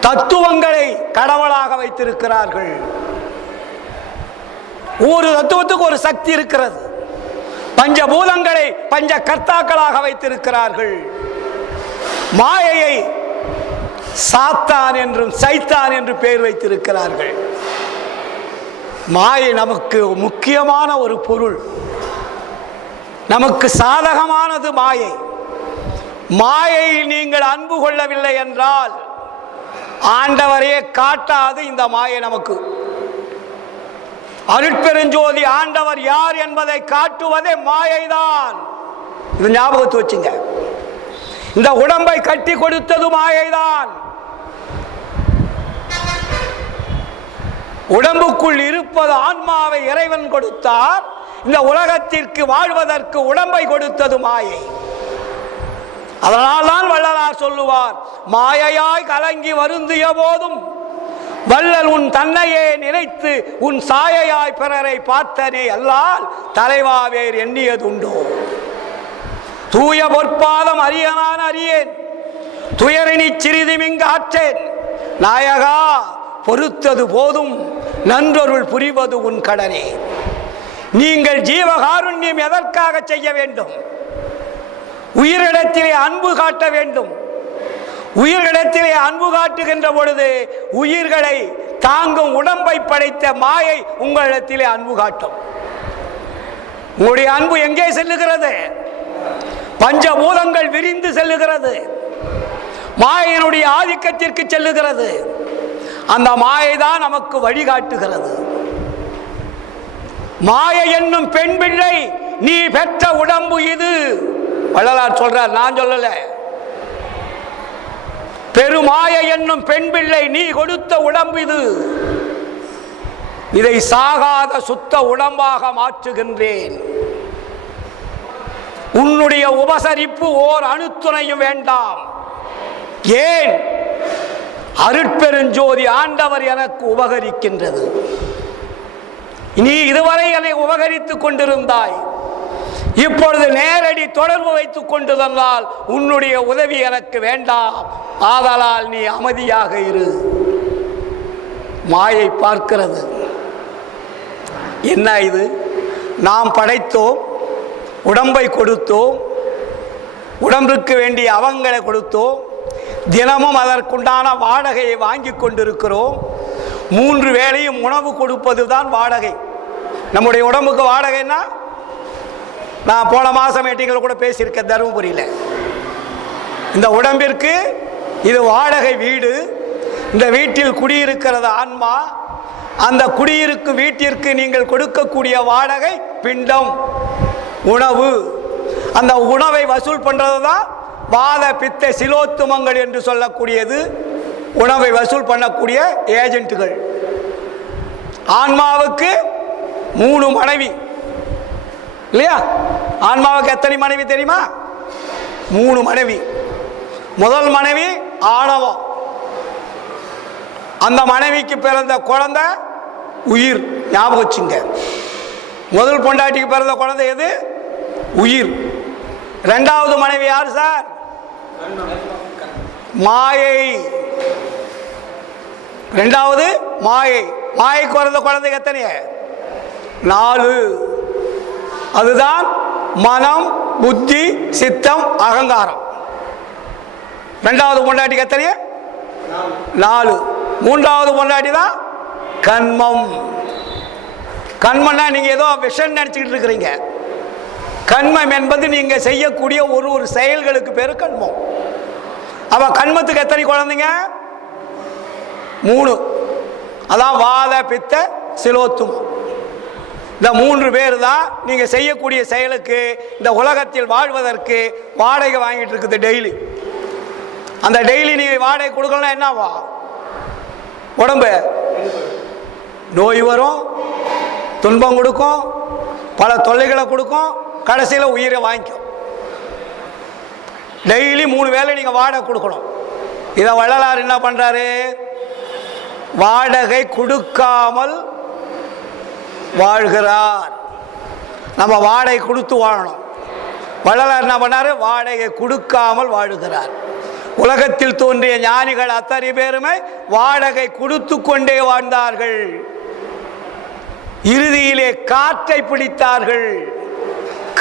தத்துவங்களை கடவுளாக வைத்திருக்கிறார்கள். ஒரு தத்துவத்துக்கு ஒரு சக்தி இருக்கிறது. பஞ்சபூதங்களை பஞ்ச கர்த்தாக்களாக வைத்திருக்கிறார்கள். மாயையை சாத்தான் என்றும் சைத்தான் என்று பெயர் வைத்திருக்கிறார்கள். மாயை நமக்கு முக்கியமான ஒரு பொருள். நமக்கு சாதகமானது மாயை. மாயையில் நீங்கள் அன்பு கொள்ளவில்லை என்றால் ஆண்டவரையே காட்டாது இந்த மாயை நமக்கு. அருட்பெருஞ்சோதி ஆண்டவர் யார் என்பதை காட்டுவதே மாயைதான். இது ஞாபகத்தை வச்சுங்க. இந்த உடம்பை கட்டி கொடுத்தது மாயைதான். உடம்புக்குள் இருப்பது ஆன்மாவை இறைவன் கொடுத்தார். இந்த உலகத்திற்கு வாழ்வதற்கு உடம்பை கொடுத்தது மாயை. அதனால் தான் வள்ளலார் சொல்லுவார், மாயையாய் கலங்கி வருந்திய போதும் வள்ளல் உன் தன்னையே நினைத்து உன் சாயையாய் பிறரை பார்த்தனே அல்லால் தலைவாவேர் எண்ணியதுண்டோ. தூய பொற்பாதம் அறியனான் அறியேன், துயரினி சிறிதுமிங்கு ஆற்றேன். நாயகா பொறுத்தது போதும், நன்றொருள் புரிவது உன் கடனே. நீங்கள் ஜீவகாருண்யம் எதற்காக செய்ய வேண்டும்? உயிரிடத்திலே அன்பு காட்ட வேண்டும். உயிர்களிடத்திலே அன்பு காட்டுகின்ற பொழுது உயிர்களை தாங்கும் உடம்பை படைத்த மாயை உங்களிடத்திலே அன்பு காட்டும். உங்களுடைய அன்பு எங்கே செல்லுகிறது? பஞ்சபூதங்கள் விரிந்து செல்லுகிறது. மாயையினுடைய ஆதிக்கத்திற்கு செல்லுகிறது. அந்த மாயை தான் நமக்கு வழிகாட்டுகிறது. மாயை என்னும் பெண் பிள்ளை நீ பெற்ற உடம்பு இது. வள்ளலார் சொல்றார், நான் சொல்லல. பெருமாயை என்னும் பெண் பிள்ளை நீ கொடுத்த உடம்பு இது. இதை சாகாத சுத்த உடம்பாக மாற்றுகின்றேன். உன்னுடைய உபசரிப்பு ஓர் அணுத்துணையும் வேண்டாம். ஏன்? அருட்பெருஞ்சோதி ஆண்டவர் எனக்கு உபகரிக்கின்றது. நீ இதுவரை என்னை உபகரித்துக் கொண்டிருந்தாய், இப்பொழுது நேரடி தொடர்பு வைத்துக் கொண்டிருந்தால் உன்னுடைய உதவி எனக்கு வேண்டாம். ஆதலால் நீ அமைதியாக இரு. மாயை பார்க்கிறது. என்ன இது? நாம் படைத்தோம், உடம்பை கொடுத்தோம், உடம்புக்கு வேண்டிய அவங்களை கொடுத்தோம், தினமும் அதற்குண்டான வாடகையை வாங்கி கொண்டிருக்கிறோம். 3 வேளையும் உணவு கொடுப்பது தான் வாடகை. நம்முடைய உடம்புக்கு வாடகைன்னா, நான் போன மாதம் மீட்டிங்கில் கூட பேசியிருக்கேன் தருமபுரியில். இந்த உடம்பிற்கு இது வாடகை வீடு. இந்த வீட்டில் குடியிருக்கிறது ஆன்மா. அந்த குடியிருக்கும் வீட்டிற்கு நீங்கள் கொடுக்கக்கூடிய வாடகை பிண்டம், உணவு. அந்த உணவை வசூல் பண்றது தான் வாத பித்த சிலோத்துமங்கள் என்று சொல்லக்கூடியது. உணவை வசூல் பண்ணக்கூடிய ஏஜென்ட்டுகள். ஆன்மாவுக்கு 3 மனைவி இல்லையா? ஆன்மாவுக்கு எத்தனை மனைவி தெரியுமா? 3 மனைவி. முதல் மனைவி ஆணவம். அந்த மனைவிக்கு பிறந்த குழந்தை உயிர். ஞாபகம் வச்சுங்க. முதல் பொண்டாட்டிக்கு பிறந்த குழந்தை எது? உயிர். 2வது மனைவி யார் சார்? மாயை. 2வது மாயை. மாயைக்கு பிறந்த குழந்தை எத்தனை? 4. அதுதான் மனம், புத்தி, சித்தம், அகங்காரம். 2வது பொண்டாட்டிக்கு எத்தனை? 4. 3வது பொண்டாட்டி தான் கண்மம். கண்மம்னா நீங்க ஏதோ விஷம் நினைச்சுக்கிட்டு இருக்கிறீங்க. கண்மம் என்பது நீங்க செய்யக்கூடிய ஒரு செயல்களுக்கு பேரு கண்மம். அப்ப கண்மத்துக்கு எத்தனை குழந்தைங்க? 3. அதான் வாத பித்த சிலோத்துமம். இந்த 3 பேர் தான் நீங்க செய்யக்கூடிய செயலுக்கு, இந்த உலகத்தில் வாழ்வதற்கு வாடகை வாங்கிட்டு இருக்குது டெய்லி. அந்த டெய்லி நீங்க வாடகை கொடுக்கலாம், என்னவா? உடம்பு நோய் வரும், துன்பம் கொடுக்கும், பல தொல்லைகளை கொடுக்கும், கடைசியில் உயிரை வாங்கிக்கும். டெய்லி 3 வேளை நீங்க வாடகை கொடுக்கணும். இதை வள்ளலார் என்ன பண்றாரு? வாடகை கொடுக்காமல் வாழ்கிறார். நம்ம வாடகை கொடுத்து வாழணும். வள்ளலார் என்ன பண்ணாரு? வாடகை கொடுக்காமல் வாழுகிறார். உலகத்தில் தோன்றிய ஞானிகள் அத்தனை பேருமே வாடகை கொடுத்து கொண்டே வாழ்ந்தார்கள். இறுதியிலே காற்றை பிடித்தார்கள்.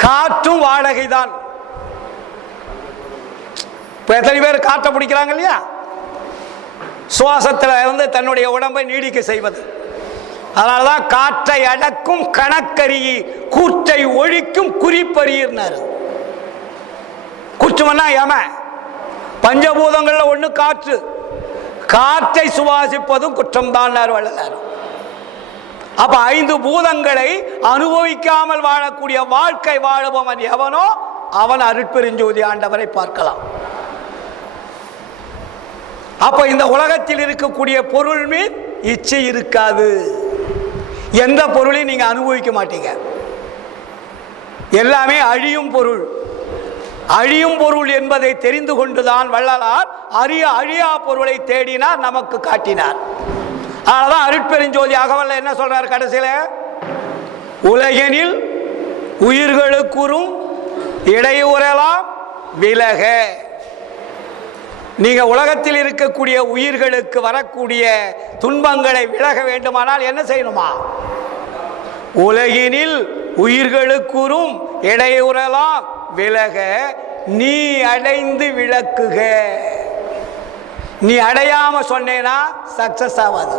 காற்றும் வாடகை தான். இப்ப எத்தனை பேர் காற்றை பிடிக்கிறாங்க இல்லையா? சுவாசத்தில் தன்னுடைய உடம்பை நீடிக்க செய்வது. அதனாலதான் காற்றை அடக்கும் கணக்கறி, கூற்றை ஒழிக்கும் குறிப்பறியினார். குற்றம்னா யம. பஞ்சபூதங்கள்ல ஒண்ணு காற்று. காற்றை சுவாசிப்பதும் குற்றம் தான் வள்ளலார். அப்ப 5 பூதங்களை அனுபவிக்காமல் வாழக்கூடிய வாழ்க்கை வாழுபவன் எவனோ அவன் அருட்பெருஞ்சோதி ஆண்டவரை பார்க்கலாம். அப்ப இந்த உலகத்தில் இருக்கக்கூடிய பொருள் மீது இச்சை இருக்காது. எந்த பொருளையும் நீங்க அனுபவிக்க மாட்டீங்க. எல்லாமே அழியும் பொருள். அழியும் பொருள் என்பதை தெரிந்து கொண்டுதான் வள்ளலார் அழியா பொருளை தேடினார், நமக்கு காட்டினார். அதனாலதான் அருட்பெருஞ்சோதி அகவல்ல என்ன சொல்றாரு கடைசியில? உலகினில் உயிர்களுக்குறும் இடையூறலாம் விலக. நீங்க உலகத்தில் இருக்கக்கூடிய உயிர்களுக்கு வரக்கூடிய துன்பங்களை விலக வேண்டுமானால் என்ன செய்யணுமா? உலகினில் உயிர்களுக்குறும் இடையூறலாம் விலக நீ அடைந்து விளக்குக. நீ அடையாம சொன்னேனா சக்சஸ் ஆகாது.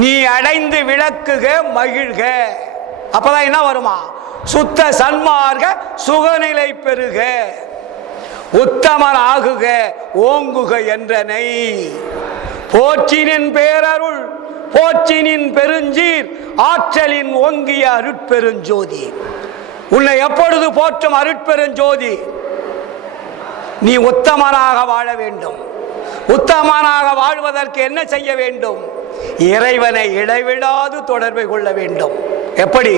நீ அடைந்து விளக்குக, மகிழ்க. அப்பதான் என்ன வருமா? சுத்த சன்மார்க்க சுகநிலை பெறுக, உத்தமன் ஆகுக, ஓங்குக என்றனை. போற்றினின் பேரருள் போற்றினின் பெருஞ்சீர் ஆற்றலின் ஓங்கிய அருட்பெருஞ்சோதி. உன்னை எப்பொழுது போற்றும் அருட்பெருஞ்சோதி. நீ உத்தமனாக வாழ வேண்டும். உத்தமனாக வாழ்வதற்கு என்ன செய்ய வேண்டும்? இறைவனை இடைவிடாது தொடர்பு கொள்ள வேண்டும். எப்படி?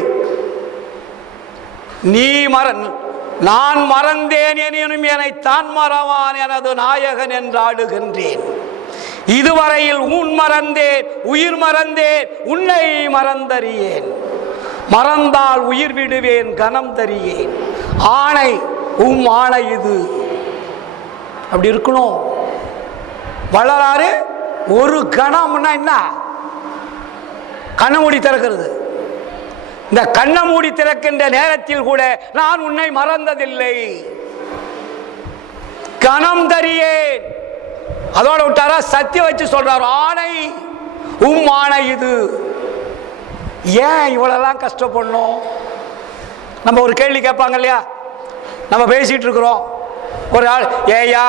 நான் மறந்தேன் எனினும் என்னை தான் மறவான் எனது நாயகன் என்று ஆடுகின்றேன். இதுவரையில் உன் மறந்தேன், உயிர் மறந்தேன், உன்னை மறந்தறியேன். மறந்தால் உயிர் விடுவேன், கனம் தரியேன். ஆணை ஆணை இது. அப்படி இருக்கணும். வள்ளலாறு ஒரு கணம்னா என்ன? கண்ணை மூடி திறக்கிறது. இந்த கண்ணை மூடி திறக்கின்ற நேரத்தில் கூட நான் உன்னை மறந்ததில்லை, கணம் தரியேன். அதோட விட்டாரா? சத்தியம் வச்சு சொல்றாரு. ஆணை ஆணை இது. ஏன் இவ்வளவுலாம் கஷ்டப்படணும்? நம்ம ஒரு கேள்வி கேட்பாங்க இல்லையா? நம்ம பேசிட்டு இருக்கிறோம். ஒரு ஆள், ஏயா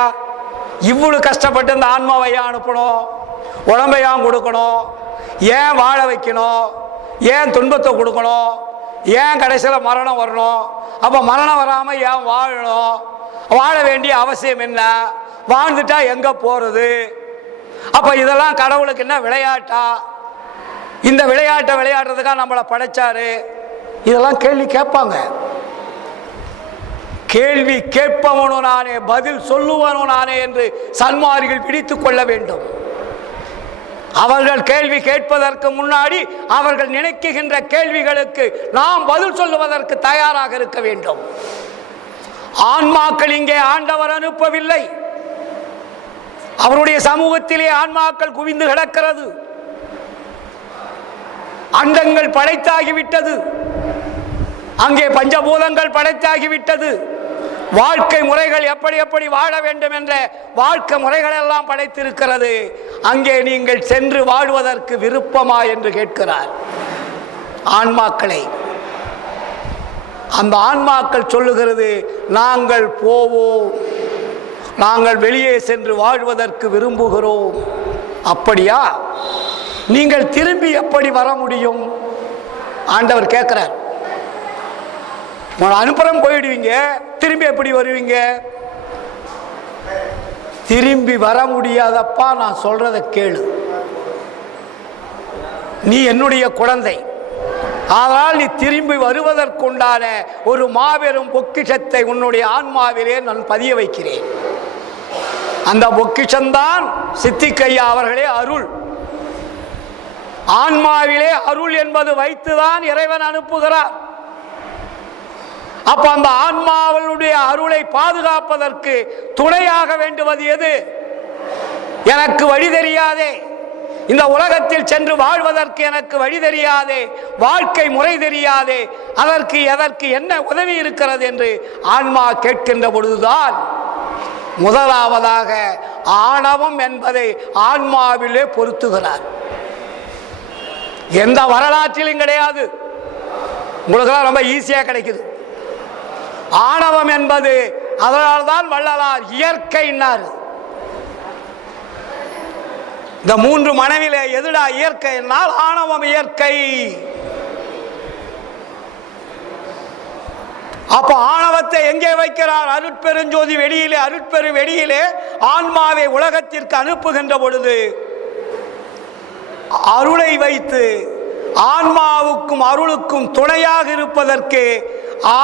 இவ்வளவு கஷ்டப்பட்டு இந்த ஆன்மாவையா அனுப்பணும்? உடம்பை ஏன் கொடுக்கணும், ஏன் வாழ வைக்கணும், ஏன் துன்பத்தை கொடுக்கணும், ஏன் கடைசியில் மரணம் வரணும், அப்போ மரணம் வராமல் ஏன் வாழணும், வாழ வேண்டிய அவசியம் என்ன, வாழ்ந்துட்டா எங்கே போகிறது, அப்போ இதெல்லாம் கடவுளுக்கு என்ன விளையாட்டா, இந்த விளையாட்டை விளையாடுறதுக்காக நம்மளை படைச்சாரு, இதெல்லாம் கேள்வி கேட்பாங்க. கேள்வி கேட்பவனும் நானே, பதில் சொல்லுவனும் நானே என்று சன்மார்க்கிகள் பிடித்துக் கொள்ள வேண்டும். அவர்கள் கேள்வி கேட்பதற்கு முன்னாடி அவர்கள் நினைக்கின்ற கேள்விகளுக்கு நாம் பதில் சொல்லுவதற்கு தயாராக இருக்க வேண்டும். ஆன்மாக்கள் இங்கே ஆண்டவர் அனுப்பவில்லை, அவருடைய சமூகத்திலே ஆன்மாக்கள் குவிந்து கிடக்கிறது. அண்டங்கள் படைத்தாகிவிட்டது, அங்கே பஞ்சபூதங்கள் படைத்தாகிவிட்டது. வாழ்க்கை முறைகள் எப்படி எப்படி வாழ வேண்டும் என்ற வாழ்க்கை முறைகள் எல்லாம் படைத்திருக்கிறது. அங்கே நீங்கள் சென்று வாழ்வதற்கு விருப்பமா என்று கேட்கிறார் ஆன்மாக்களை. அந்த ஆன்மாக்கள் சொல்லுகிறது, நாங்கள் போவோம், நாங்கள் வெளியே சென்று வாழ்வதற்கு விரும்புகிறோம். அப்படியா, நீங்கள் திரும்பி எப்படி வர முடியும்? ஆண்டவர் கேட்கிறார். அனுப்புறம் போயிடுவீங்க, திரும்பி எப்படி வருவீங்க? திரும்பி வர முடியாதப்பா, நான் சொல்றதை கேளு, நீ என்னுடைய குழந்தை, ஆனால் நீ திரும்பி வருவதற்குண்டான ஒரு மாபெரும் பொக்கிஷத்தை உன்னுடைய ஆன்மாவிலே நான் பதிய வைக்கிறேன். அந்த பொக்கிஷம்தான் சித்திக்கையா அவர்களே அருள். ஆன்மாவிலே அருள் என்பது வைத்துதான் இறைவன் அனுப்புகிறார். அப்ப அந்த ஆன்மாவுடைய அருளை பாதுகாப்பதற்கு துணையாக வேண்டுவது எது? எனக்கு வழி தெரியாதே, இந்த உலகத்தில் சென்று வாழ்வதற்கு எனக்கு வழி தெரியாதே, வாழ்க்கை முறை தெரியாதே, அதற்கு எதற்கு என்ன உதவி இருக்கிறது என்று ஆன்மா கேட்கின்ற பொழுதுதான் முதலாவதாக ஆணவம் என்பதை ஆன்மாவிலே பொருத்துகிறார். எந்த வரலாற்றிலும் கிடையாது, உங்களுக்கெல்லாம் ரொம்ப ஈஸியா கிடைக்குது. ஆணவம் என்பது, அதனால்தான் வள்ளலார் இயற்கைன்னார். இந்த மூன்று மனைவிலே எதுடா இயற்கை என்னால் ஆணவம் இயற்கை. அப்ப ஆணவத்தை எங்கே வைக்கிறார்? அருட்பெருஞ்சோதி வெளியிலே, அருட்பெரு வெளியிலே ஆன்மாவை உலகத்திற்கு அனுப்புகின்ற பொழுது அருளை வைத்து ஆன்மாவுக்கும் அருளுக்கும் துணையாக இருப்பதற்கு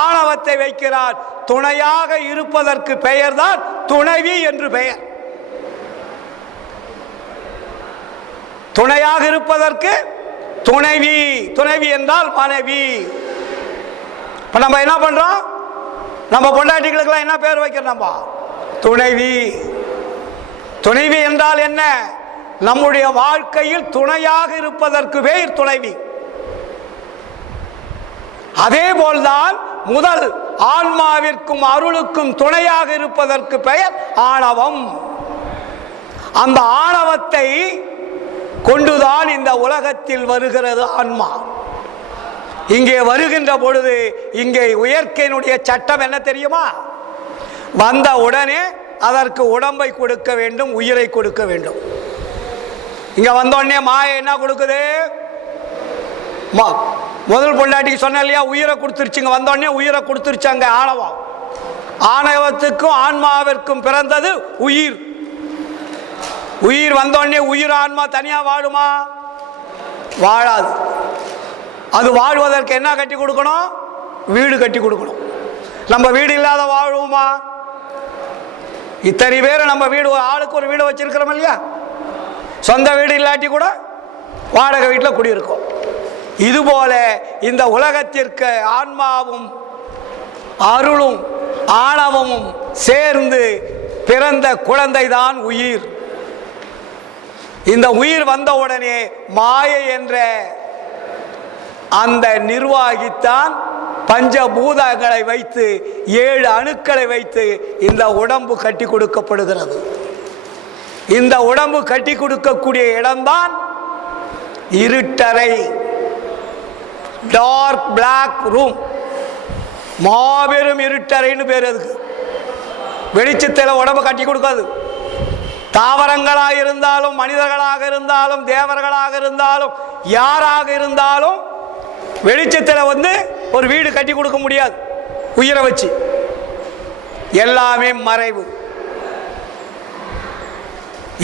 ஆணவத்தை வைக்கிறார். துணையாக இருப்பதற்கு பெயர்தான் துணைவி என்று பெயர். துணையாக இருப்பதற்கு துணைவி, துணைவி என்றால் மனைவி. இப்ப நம்ம என்ன பண்றோம்? நம்ம பொண்டாட்டிகளுக்கெல்லாம் என்ன பேர் வைக்கிறோம்? நம்ம துணைவி. துணைவி என்றால் என்ன? நம்முடைய வாழ்க்கையில் துணையாக இருப்பதற்கு பெயர் துணைவி. அதே போல்தான் முதல் ஆன்மாவிற்கும் அருளுக்கும் துணையாக இருப்பதற்கு பெயர் ஆணவம். அந்த ஆணவத்தை கொண்டுதான் இந்த உலகத்தில் வருகிறது ஆன்மா. இங்கே வருகின்ற பொழுது இங்கே இயற்கையினுடைய சட்டம் என்ன தெரியுமா? வந்த உடனே அதற்கு உடம்பை கொடுக்க வேண்டும், உயிரை கொடுக்க வேண்டும். இங்க வந்தோடனே மாயை என்ன கொடுக்குது? முதல் பொண்டாட்டிக்கு சொன்ன இல்லையா, உயிரை கொடுத்துருச்சுங்க. வந்தோடனே உயிரை கொடுத்துருச்சாங்க ஆணவம். ஆணவத்துக்கும் ஆன்மாவிற்கும் பிறந்தது உயிர். உயிர் வந்தோடனே உயிர் ஆன்மா தனியா வாழுமா? வாழாது. அது வாழ்வதற்கு என்ன கட்டி கொடுக்கணும்? வீடு கட்டி கொடுக்கணும். நம்ம வீடு இல்லாத வாழுவோமா? இத்தனை பேர் நம்ம வீடு, ஆளுக்கு ஒரு வீடு வச்சிருக்கிறோம் இல்லையா? சொந்த வீடு இல்லாட்டி கூட வாடகை வீட்டில் குடியிருக்கும். இதுபோல இந்த உலகத்திற்கு ஆன்மாவும் அருளும் ஆணவமும் சேர்ந்து பிறந்த குழந்தை தான் உயிர். இந்த உயிர் வந்தவுடனே மாயை என்ற அந்த நிர்வாகித்தான் பஞ்சபூதங்களை வைத்து 7 அணுக்களை வைத்து இந்த உடம்பு கட்டி கொடுக்கப்படுகிறது. இந்த உடம்பு கட்டி கொடுக்கக்கூடிய இடம்தான் இருட்டறை, டார்க் பிளாக் ரூம். மாபெரும் இருட்டறைன்னு பேர். அதுக்கு வெளிச்சத்தில் உடம்பு கட்டி கொடுக்காது. தாவரங்களாக இருந்தாலும் மனிதர்களாக இருந்தாலும் தேவர்களாக இருந்தாலும் யாராக இருந்தாலும் வெளிச்சத்தில் ஒரு வீடு கட்டி கொடுக்க முடியாது உயிரை வச்சு. எல்லாமே மறைவு,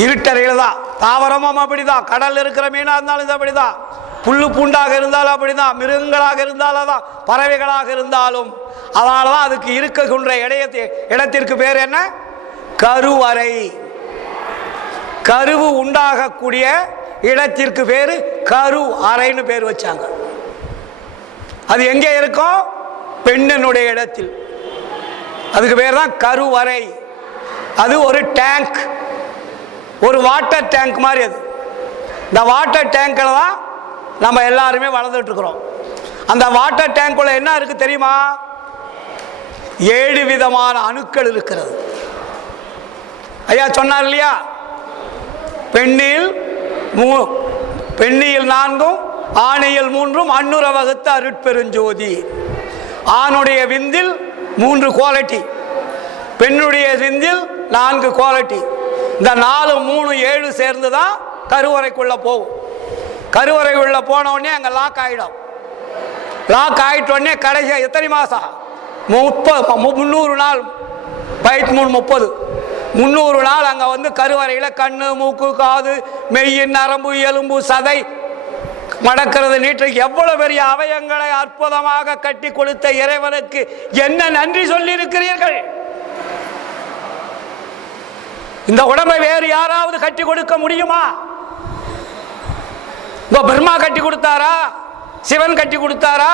இருட்டறையில் தான். தாவரமும் அப்படிதான், கடல் இருக்கிற மீனாக இருந்தாலும் அப்படிதான், புல்லு பூண்டாக இருந்தாலும் அப்படிதான், மிருகங்களாக இருந்தாலும் தான், பறவைகளாக இருந்தாலும். அதனால தான் அதுக்கு இருக்கின்ற இடத்திற்கு பேர் என்ன? கருவறை. கருவு உண்டாகக்கூடிய இடத்திற்கு பேரு கரு அறைன்னு பேர் வச்சாங்க. அது எங்கே இருக்கும்? பெண்ணினுடைய இடத்தில். அதுக்கு பேர் தான் கருவறை. அது ஒரு டேங்க், ஒரு வாட்டர் டேங்க் மாதிரி. அது இந்த வாட்டர் டேங்கில் தான் நம்ம எல்லாருமே வளர்ந்துட்டு இருக்கிறோம். அந்த வாட்டர் டேங்க்குள்ள என்ன இருக்கு தெரியுமா? 7 விதமான அணுக்கள் இருக்கிறது. ஐயா சொன்னார் இல்லையா, பெண்ணில் 4 ஆணையில் 3 அன்னுர வகுத்த அருட்பெருஞ்சோதி. ஆணுடைய விந்தில் 3 குவாலிட்டி, பெண்ணுடைய விந்தில் 4 குவாலிட்டி. இந்த 4, 3, 7 சேர்ந்து தான் கருவறைக்குள்ள போகும். கருவறைக்குள்ள போன உடனே அங்கே லாக் ஆகிடும். லாக் ஆகிட்ட உடனே கடைசி எத்தனை மாதம்? 300 நாள். 30 300 நாள் அங்கே கருவறையில் கண்ணு, மூக்கு, காது, மெய்யின், நரம்பு, எலும்பு, சதை மடக்கிறது, நீட்டு, எவ்வளவு பெரிய அவயங்களை அற்புதமாக கட்டி கொடுத்த இறைவனுக்கு என்ன நன்றி சொல்லி இருக்கிறீர்கள்? இந்த உடம்பை வேறு யாராவது கட்டி கொடுக்க முடியுமா? பிரம்மா கட்டி கொடுத்தாரா? சிவன் கட்டி கொடுத்தாரா?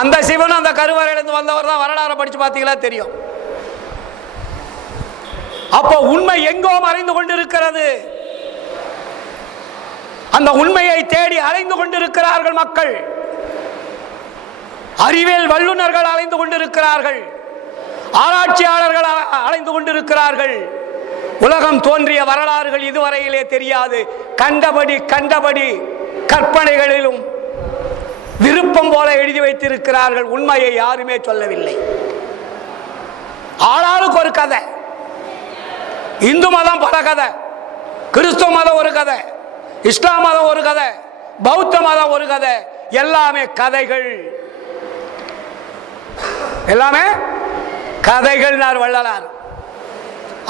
அந்த சிவன் அந்த கருவறையிலிருந்து வந்தவர் தான். வரலாறு படிச்சு பார்த்தீங்களா தெரியும். அப்போ உண்மை எங்கோ மறைந்து கொண்டிருக்கிறது. அந்த உண்மையை தேடி அலைந்து கொண்டிருக்கிறார்கள் மக்கள். அறிவியல் வல்லுநர்கள் அலைந்து கொண்டிருக்கிறார்கள், ஆராய்ச்சியாளர்கள் அலைந்து கொண்டிருக்கிறார்கள். உலகம் தோன்றிய வரலாறுகள் இதுவரையிலே தெரியாது. கண்டபடி கற்பனைகளிலும் விருப்பம் போல எழுதி வைத்திருக்கிறார்கள். உண்மையை யாருமே சொல்லவில்லை. ஆளாளுக்கு ஒரு கதை. இந்து மதம் பல கதை, கிறிஸ்துவ மதம் ஒரு கதை, இஸ்லாம் மதம் ஒரு கதை, பௌத்த மதம் ஒரு கதை. எல்லாமே கதைகள், எல்லாமே கதைகள் வள்ளலார்.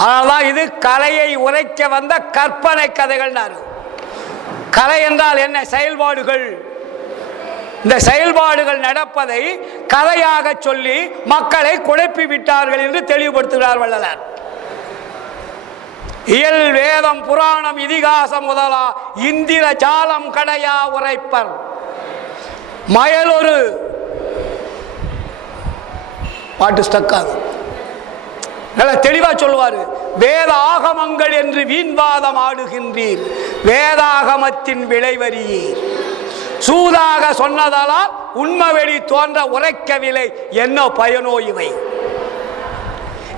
அதனால்தான் இது கலையை உரைக்க வந்த கற்பனை கதைகள். கலை என்றால் என்ன? செயல்பாடுகள். இந்த செயல்பாடுகள் நடப்பதை கதையாக சொல்லி மக்களை குழப்பி விட்டார்கள் என்று தெளிவுபடுத்துகிறார் வள்ளலார். இயல் வேதம் புராணம் இதிகாசம் முதலா இந்திர ஜாலம் கடையா உரைப்பர். மயலொரு பாட்டு ஸ்டக்காது, நல்ல தெளிவா சொல்லுவாரு. வேத ஆகமங்கள் என்று வீண்வாதம் ஆடுகின்றீர், வேதாகமத்தின் விளைவறியீர். சூதாக சொன்னதால் உண்மை வெளி தோன்ற உரைக்கவில்லை, என்ன பயனோ இவை?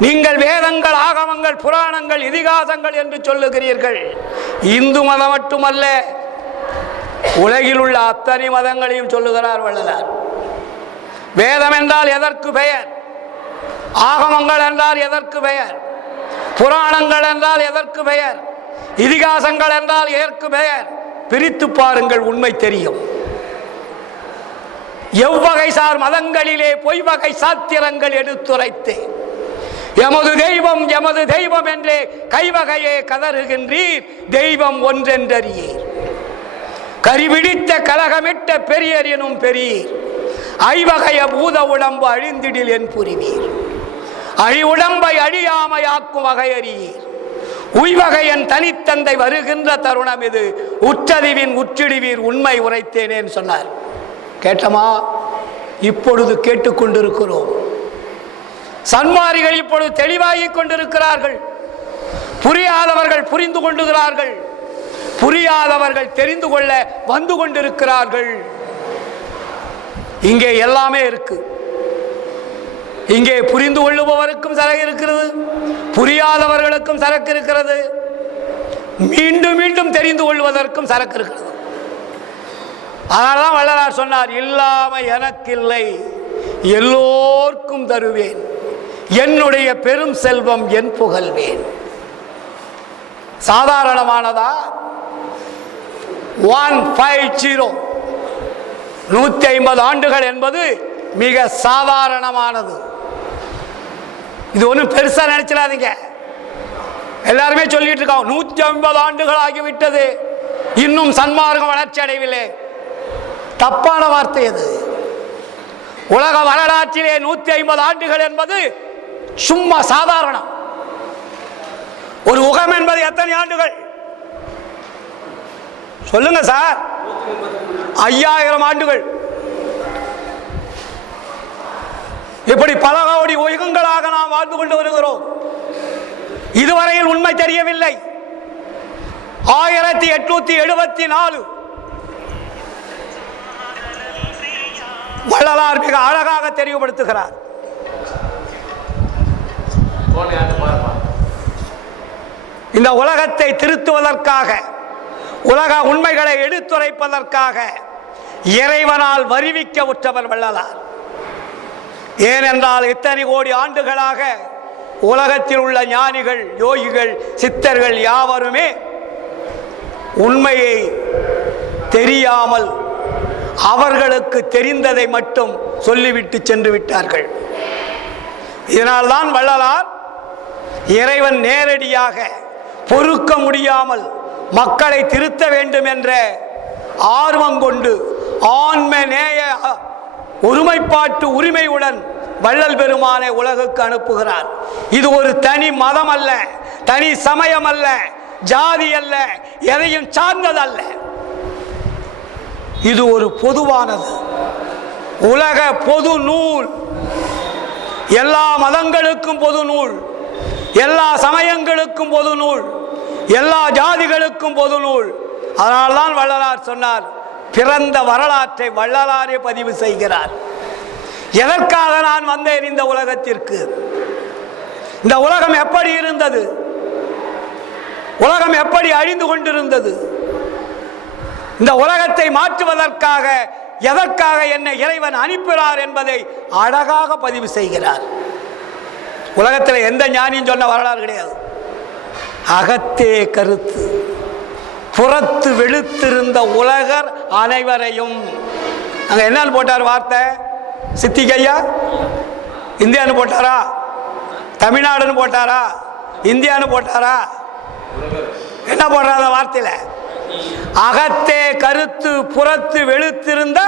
நீங்கள் வேதங்கள், ஆகமங்கள், புராணங்கள், இதிகாசங்கள் என்று சொல்லுகிறீர்கள். இந்து மதம் மட்டுமல்ல, உலகில் உள்ள அத்தனை மதங்களையும் சொல்லுகிறார் வள்ளலார். வேதம் என்றால் எதற்கு பெயர்? ஆகமங்கள் என்றால் எதற்கு பெயர்? புராணங்கள் என்றால் எதற்கு பெயர்? இதிகாசங்கள் என்றால் எதற்கு பெயர்? பிரித்து பாருங்கள், உண்மை தெரியும். எவ்வகை சார் மதங்களிலே பொய் வகை சாத்திரங்கள் எடுத்துரைத்து எமது தெய்வம் எமது தெய்வம் என்றே கைவகையே கதறுகின்றீர், தெய்வம் ஒன்றென்றறியீர். கரிபிடித்த கலகமிட்ட பெரியர் எனும் பெரியீர், ஐவகைய பூத உடம்பு அழிந்திடில் என் புரிவீர். அழி உடம்பை அழியாமையாக்கும் வகையறியீர், உய்வகையன் தனித்தந்தை வருகின்ற தருணம் இது, உற்றறிவின் உற்றிடுவீர், உண்மை உரைத்தேனேன்னு சொன்னார். கேட்டமா? இப்பொழுது கேட்டுக்கொண்டிருக்கிறோம். சன்மாரிகள் இப்பொழுது தெளிவாகிக் கொண்டிருக்கிறார்கள். புரியாதவர்கள் புரிந்து கொண்டுகிறார்கள், புரியாதவர்கள் தெரிந்து கொள்ள வந்து கொண்டிருக்கிறார்கள். இங்கே எல்லாமே இருக்கு. இங்கே புரிந்து கொள்ளுபவருக்கும் சரக்கு இருக்கிறது, புரியாதவர்களுக்கும் சரக்கு இருக்கிறது, மீண்டும் மீண்டும் தெரிந்து கொள்வதற்கும் சரக்கு இருக்கிறது. அதனால்தான் வள்ளலார் சொன்னார், இல்லாம எனக்கில்லை எல்லோர்க்கும் தருவேன், என்னுடைய பெரும் செல்வம் என் புகழ்வேன். சாதாரணமானதா? 150 150 ஆண்டுகள் என்பது மிக சாதாரணமானது. இது ஒன்றும் பெருசா நினைச்சிடாதீங்க. எல்லாருமே சொல்லிட்டு இருக்கோம் 150 ஆண்டுகள் ஆகிவிட்டது, இன்னும் சன்மார்க்கம் வளர்ச்சி அடையவில்லை. தப்பான வார்த்தை அது. உலக வரலாற்றிலே 150 ஆண்டுகள் என்பது சும்மா சாதாரணம். ஒரு யுகம் என்பது எத்தனை ஆண்டுகள் சொல்லுங்க சார்? 5000 ஆண்டுகள். இப்படி பல கோடி யுகங்களாக நாம் வாழ்ந்து கொண்டு வருகிறோம். இதுவரையில் உண்மை தெரியவில்லை. 1874 வள்ளலார் மிக அழகாக தெளிவுபடுத்துகிறார். இந்த உலகத்தை திருத்துவதற்காக, உலக உண்மைகளை எடுத்துரைப்பதற்காக இறைவனால் வருவிக்க உற்றவர் வள்ளலார். ஏனென்றால் இத்தனை கோடி ஆண்டுகளாக உலகத்தில் உள்ள ஞானிகள், யோகிகள், சித்தர்கள் யாவருமே உண்மையை தெரியாமல் அவர்களுக்கு தெரிந்ததை மட்டும் சொல்லிவிட்டு சென்று விட்டார்கள். இதனால்தான் வள்ளலார் இறைவன் நேரடியாக பொறுக்க முடியாமல் மக்களை திருத்த வேண்டும் என்ற ஆர்வம் கொண்டு ஆன்ம நேய ஒருமைப்பாட்டு உரிமையுடன் வள்ளல் பெருமானை உலகுக்கு அனுப்புகிறார். இது ஒரு தனி மதம் அல்ல, தனி சமயம் அல்ல, ஜாதி அல்ல, எதையும் சார்ந்ததல்ல. இது ஒரு பொதுவானது, உலக பொது நூல். எல்லா மதங்களுக்கும் பொது நூல், எல்லா சமயங்களுக்கும் பொது நூல், எல்லா ஜாதிகளுக்கும் பொது நூல். அதனால்தான் வள்ளலார் சொன்னார், பிறந்த வரலாற்றை வள்ளலாரே பதிவு செய்கிறார். எதற்காக நான் வந்தேன் இந்த உலகத்திற்கு? இந்த உலகம் எப்படி இருந்தது? உலகம் எப்படி அழிந்து கொண்டிருந்தது? இந்த உலகத்தை மாற்றுவதற்காக எதற்காக என்னை இறைவன் அனுப்பினார் என்பதை அழகாக பதிவு செய்கிறார். உலகத்தில் எந்த ஞானியும் சொன்ன வரலாறு கிடையாது. அகத்தே கருத்து, புறத்து வெளுத்திருந்த உலகர் அனைவரையும். அங்க என்னன்னு போட்டார் வார்த்தை? சித்திகையா இந்தியான்னு போட்டாரா? தமிழ்நாடுன்னு போட்டாரா? இந்தியான்னு போட்டாரா? என்ன போடுற அந்த வார்த்தையில? அகத்தே கருத்து, புறத்து வெளுத்திருந்த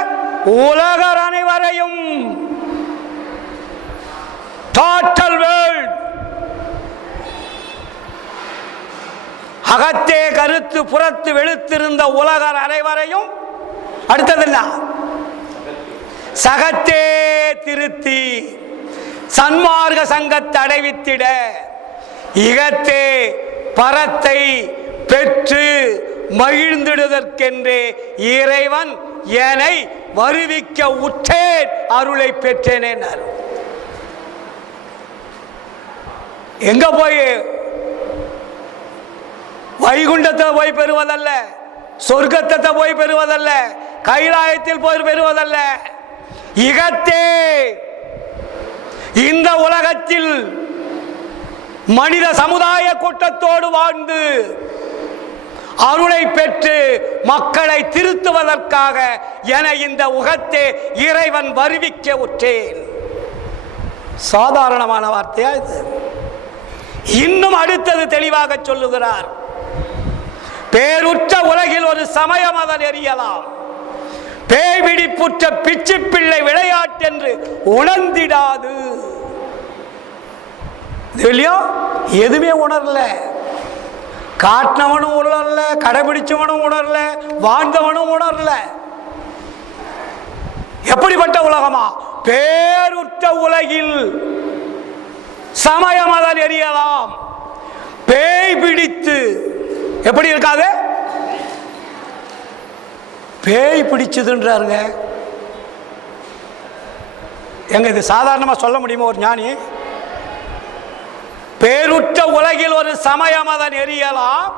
உலகர் அனைவரையும். Total world. அகத்தே கருத்து, புறத்து வெளுத்திருந்த உலகர் அனைவரையும். அடுத்தது என்ன? சகத்தே திருத்தி சன்மார்க்க சங்கத்தை அடைவித்திட இகத்தே பரத்தை பெற்று மகிழ்ந்திடுவதற்கென்றே இறைவன் என்னை வருவிக்க உற்றேன், அருளை பெற்றேன். எங்க போய்? வைகுண்டத்தை போய் பெறுவதல்ல, சொர்க்கத்தை போய் பெறுவதல்ல, கைலாயத்தில் போய் பெறுவதல்ல. இகத்தே இந்த உலகத்தில் மனித சமுதாய கூட்டத்தோடு வாழ்ந்து அருளை பெற்று மக்களை திருத்துவதற்காக என இந்த உகத்தே இறைவன் வருவிக்க உற்றேன். சாதாரணமான வார்த்தையா இது? இன்னும் அடுத்தது தெளிவாக சொல்லுகிறார். பேருற்ற உலகில் ஒரு சமயம் அதன் எரியலாம், பேய்பிடிப்புற்ற பிச்சு பிள்ளை விளையாட்டு என்று உணர்ந்திடாது. எதுவுமே உணரல, காட்டினவனும் உணரல, கடைபிடிச்சவனும் உணரல, வாழ்ந்தவனும் உணரல. எப்படிப்பட்ட உலகமா? பேருற்ற உலகில் சமயம் அதன் எரியலாம், பேய் பிடித்து. எப்படி இருக்காது? பேய் பிடிச்சதுன்றாருங்க. எங்க இது சாதாரணமா சொல்ல முடியுமா ஒரு ஞானி? பேருற்ற உலகில் ஒரு சமயம் அதன் எரியலாம்,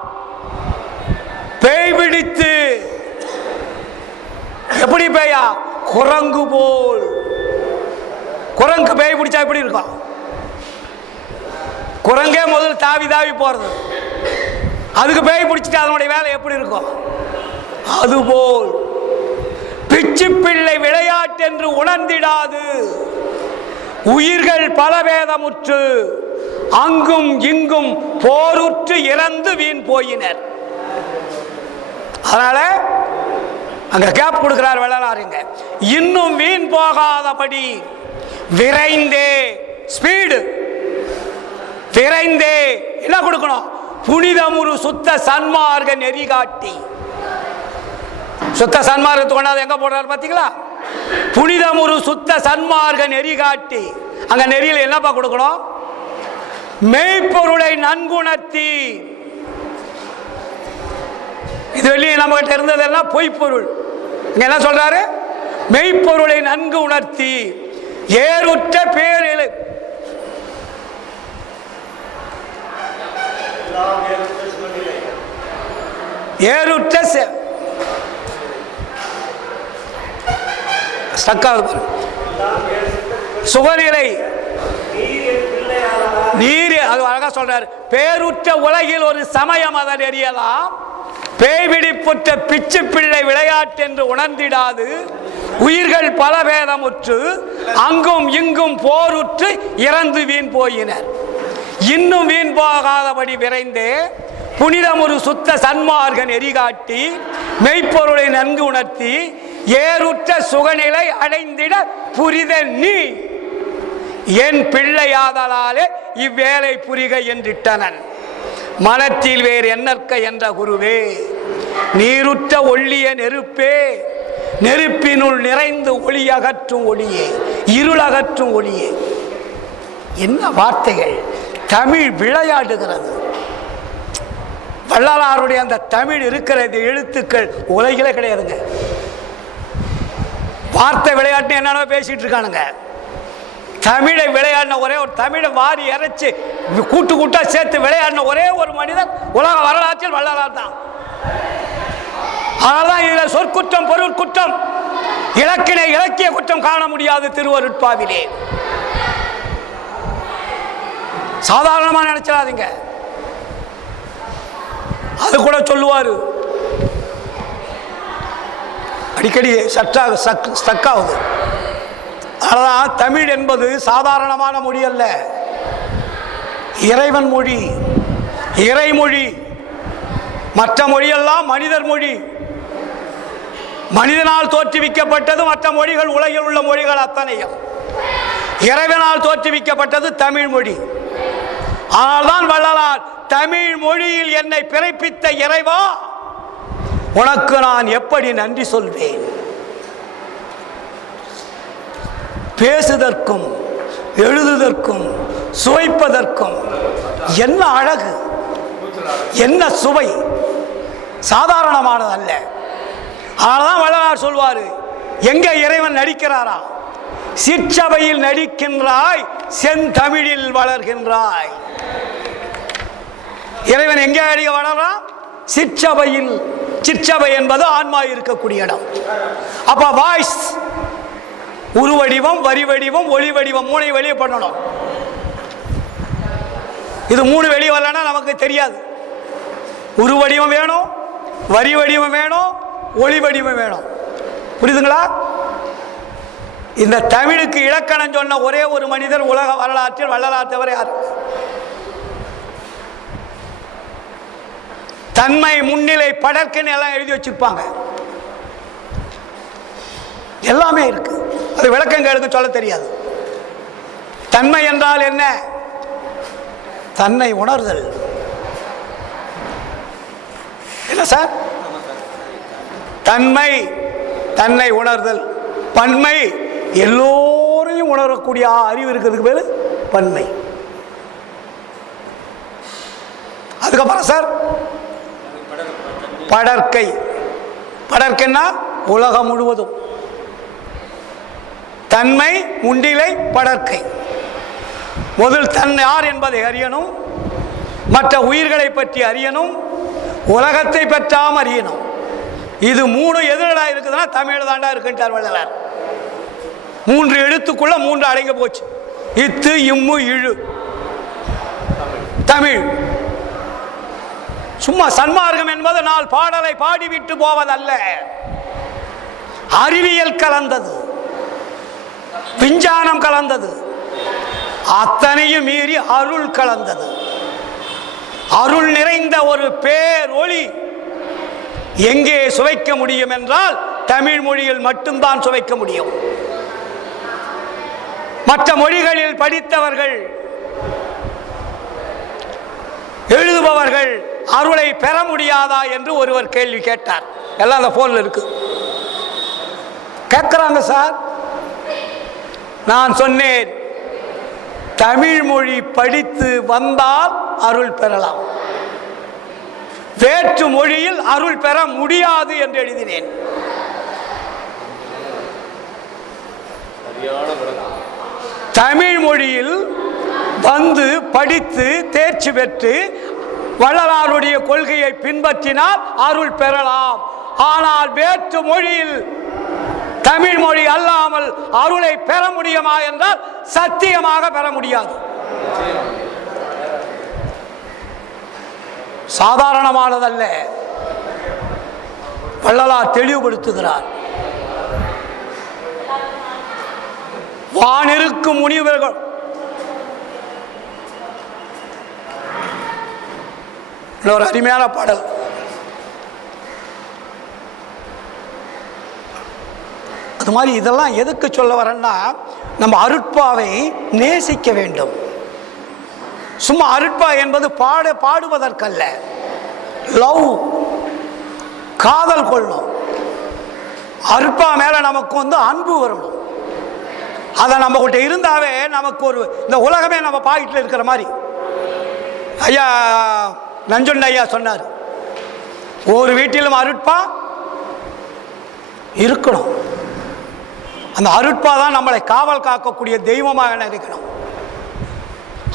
பேய் பிடித்து. எப்படி பேயா? குரங்கு போல். குரங்கு பேய் பிடிச்சா எப்படி இருக்கும்? குரங்கே முதல் தாவி தாவி போறது. அதுக்கு பேய் பிடிச்சிட்டு அதனுடைய வேலை எப்படி இருக்கும்? அதுபோல் பிச்சு பிள்ளை விளையாட்டு என்று உணர்ந்திடாது உயிர்கள் பலவேதமுற்று அங்கும் இங்கும் போருற்று இறந்து வீண் போயினர். அதனால அங்க கேப் கொடுக்கிறார் வள்ளலாருங்க. இன்னும் வீண் போகாதபடி விரைந்தே, ஸ்பீடு விரைந்தே என்ன கொடுக்கணும்? புனிதமுறு சுத்த சன்மார்க்க நெறி காட்டி. சுத்த சன்மார்க்கத்தை கொண்டாது எங்க போடுறாரு பாத்தீங்களா? புனிதமுறு சுத்த சன்மார்க்க நெறி காட்டி. அங்க நெறியில் என்னப்பா கொடுக்கணும்? மெய்ப்பொருளை நன்குணர்த்தி. இது வெளியே நம்ம கிட்ட இருந்ததெல்லாம் பொய்ப்பொருள். இங்க என்ன சொல்றாரு? மெய்ப்பொருளை நன்கு உணர்த்தி ஏறுற்ற பேரில் ஏறுற்ற சுகநிலை நீர், அது அழகா சொல்றாரு. பேருற்ற உலகில் ஒரு சமயம் அதன் எரியலாம், பேய்பிடிப்புற்ற பிச்சு பிள்ளை விளையாட்டு என்று உணர்ந்திடாது உயிர்கள் பலவேதமுற்று அங்கும் இங்கும் போருற்று இறந்து வீண் போயினர். இன்னும் வீண் போகாதபடி விரைந்தே புனிதமுறு சுத்த சன்மார்க்க நெறி காட்டி மெய்ப்பொருளை நன்கு உணர்த்தி ஏறுற்ற சுகநிலை அடைந்திட புரித நீ என் பிள்ளையாதலாலே இவ்வேளை புரிக என்றிட்டனன். மனத்தில் வேறு என்னற்க என்ற குருவே, நீருற்ற ஒள்ளிய நெருப்பே, நெருப்பினுள் நிறைந்து ஒளி அகற்றும் ஒளியே, இருளகற்றும் ஒளியே. என்ன வார்த்தைகள்! தமிழ் விளையாடுகிறது. வள்ளலாருடைய அந்த தமிழ் இருக்கிறது எழுத்துக்கள் உலகிலே கிடையாதுங்க. வார்த்தை விளையாட்டு என்னென்ன பேசிட்டு இருக்கானுங்க. தமிழை விளையாடின ஒரே ஒரு, தமிழை வாரி இறைச்சி கூட்டு கூட்டா சேர்த்து விளையாடின ஒரே ஒரு மனிதன் உலக வரலாற்றில் வள்ளலார் தான். அதனால்தான் இதுல சொற்குற்றம், பொருள் குற்றம், இலக்கிய குற்றம் காண முடியாது திருவருட்பாவிலே. சாதாரணமா நினைச்சிடாதீங்க. அது கூட சொல்லுவாரு, அடிக்கடி ஸ்டக் ஆகுது. அதனால்தான் தமிழ் என்பது சாதாரணமான மொழி அல்ல, இறைவன் மொழி, இறைமொழி. மற்ற மொழியெல்லாம் மனிதர் மொழி, மனிதனால் தோற்றுவிக்கப்பட்டது. மற்ற மொழிகள் உலகில் உள்ள மொழிகள் அத்தனையும் இறைவனால் தோற்றுவிக்கப்பட்டது தமிழ் மொழி. ஆனால்தான் வள்ளலார் தமிழ் மொழியில் என்னை பிறப்பித்த இறைவா உனக்கு நான் எப்படி நன்றி சொல்வேன். பேசுதற்கும் எழுதுதற்கும் சுவைப்பதற்கும் என்ன அழகு, என்ன சுவை! சாதாரணமானது அல்ல. அதனால்தான் வள்ளலார் சொல்வாரு, எங்க இறைவன் நடிக்கிறாரா? சிற்றபையில் நடிக்கின்றாய், செந்தமிழில் வளர்கின்றாய். இறைவன் எங்கே அடிக்க வளர்றான்? சிற்றபையில். சிற்றபை என்பது ஆன்மா இருக்கக்கூடிய இடம். அப்ப வாய்ஸ், உருவடிவம், வரி வடிவம், ஒளி வடிவம், மூணை வெளியே பண்ணணும். இது மூணு வெளியே வரலன்னா நமக்கு தெரியாது. உருவடிவம் வேணும், வரி வடிவம் வேணும், ஒளி வடிவம் வேணும். புரியுதுங்களா? இந்த தமிழுக்கு இலக்கணம் சொன்ன ஒரே ஒரு மனிதர் உலக வரலாற்றில் வள்ளலார் தவிர யார்? தன்மை, முன்னிலை, படற்கன்னு எல்லாம் எழுதி வச்சிருப்பாங்க. எல்லாமே இருக்கு. அது விளக்கங்களுக்கு சொல்ல தெரியாது. தன்மை என்றால் என்ன? தன்னை உணர்தல். என்ன சார்? தன்மை, தன்னை உணர்தல். பன்மை, எல்லோரையும் உணரக்கூடிய அறிவு இருக்கிறதுக்கு பேரு பன்மை. அதுக்கப்புறம் சார் படற்கை. படற்கைன்னா உலகம் முழுவதும். தன்மை, முன்னிலை, படற்கை. முதல் தன் யார் என்பதை அறியணும், மற்ற உயிர்களை பற்றி அறியணும், உலகத்தை பற்றாம அறியணும். இது மூணு எதிரடா இருக்குதுன்னா தமிழ் தாண்டா இருக்குன்றார் வள்ளலார். மூன்று எழுத்துக்குள்ள மூன்று அடங்க போச்சு. இத்து, இம்மு, இழு. தமிழ் சும்மா சன்மார்க்கம் என்பது நாள் பாடலை பாடிவிட்டு போவதல்ல, அறிவியல் கலந்தது, விஞ்ஞானம் கலந்தது, அத்தனையும் மீறி அருள் கலந்தது. அருள் நிறைந்த ஒரு பேரொளி எங்கே சுவைக்க முடியும் என்றால் தமிழ் மொழியில் மட்டும்தான் சுவைக்க முடியும். மற்ற மொழிகளில் படித்தவர்கள், எழுதுபவர்கள் அருளை பெற முடியாதா என்று ஒருவர் கேள்வி கேட்டார். எல்லாம் அந்த போன்ல இருக்கு, கேட்கிறாங்க சார். நான் சொன்னேன், தமிழ் மொழி படித்து வந்தால் அருள் பெறலாம், வேற்று மொழியில் அருள் பெற முடியாது என்று எழுதினேன். தமிழ் மொழியில் வந்து படித்து தேர்ச்சி பெற்று வள்ளலாருடைய கொள்கையை பின்பற்றினால் அருள் பெறலாம். ஆனால் வேற்று மொழியில் தமிழ் மொழி அல்லாமல் அருளை பெற முடியுமா என்றால் சத்தியமாக பெற முடியாது. சாதாரணமானதல்ல, வள்ளலார் தெளிவுபடுத்துகிறார். வானிருக்கும் முனிவர்கள் ஒரு அருமையான பாடல். அது மாதிரி இதெல்லாம் எதுக்கு சொல்ல வரேன்னா, நம்ம அருட்பாவை நேசிக்க வேண்டும். சும்மா அருட்பா என்பது பாடுவதற்கல்ல, லவ், காதல் கொள்ளணும். அருட்பா மேல நமக்கு அன்பு வரணும். அதை நம்ம கிட்ட இருந்தாவே நமக்கு ஒரு இந்த உலகமே நம்ம பாக்கெட்டில் இருக்கிற மாதிரி. ஐயா நஞ்சுண்ட ஐயா சொன்னார், ஒரு வீட்டிலும் அருட்பா இருக்கணும். அந்த அருட்பா தான் நம்மளை காவல் காக்கக்கூடிய தெய்வமாக நினைக்கணும்.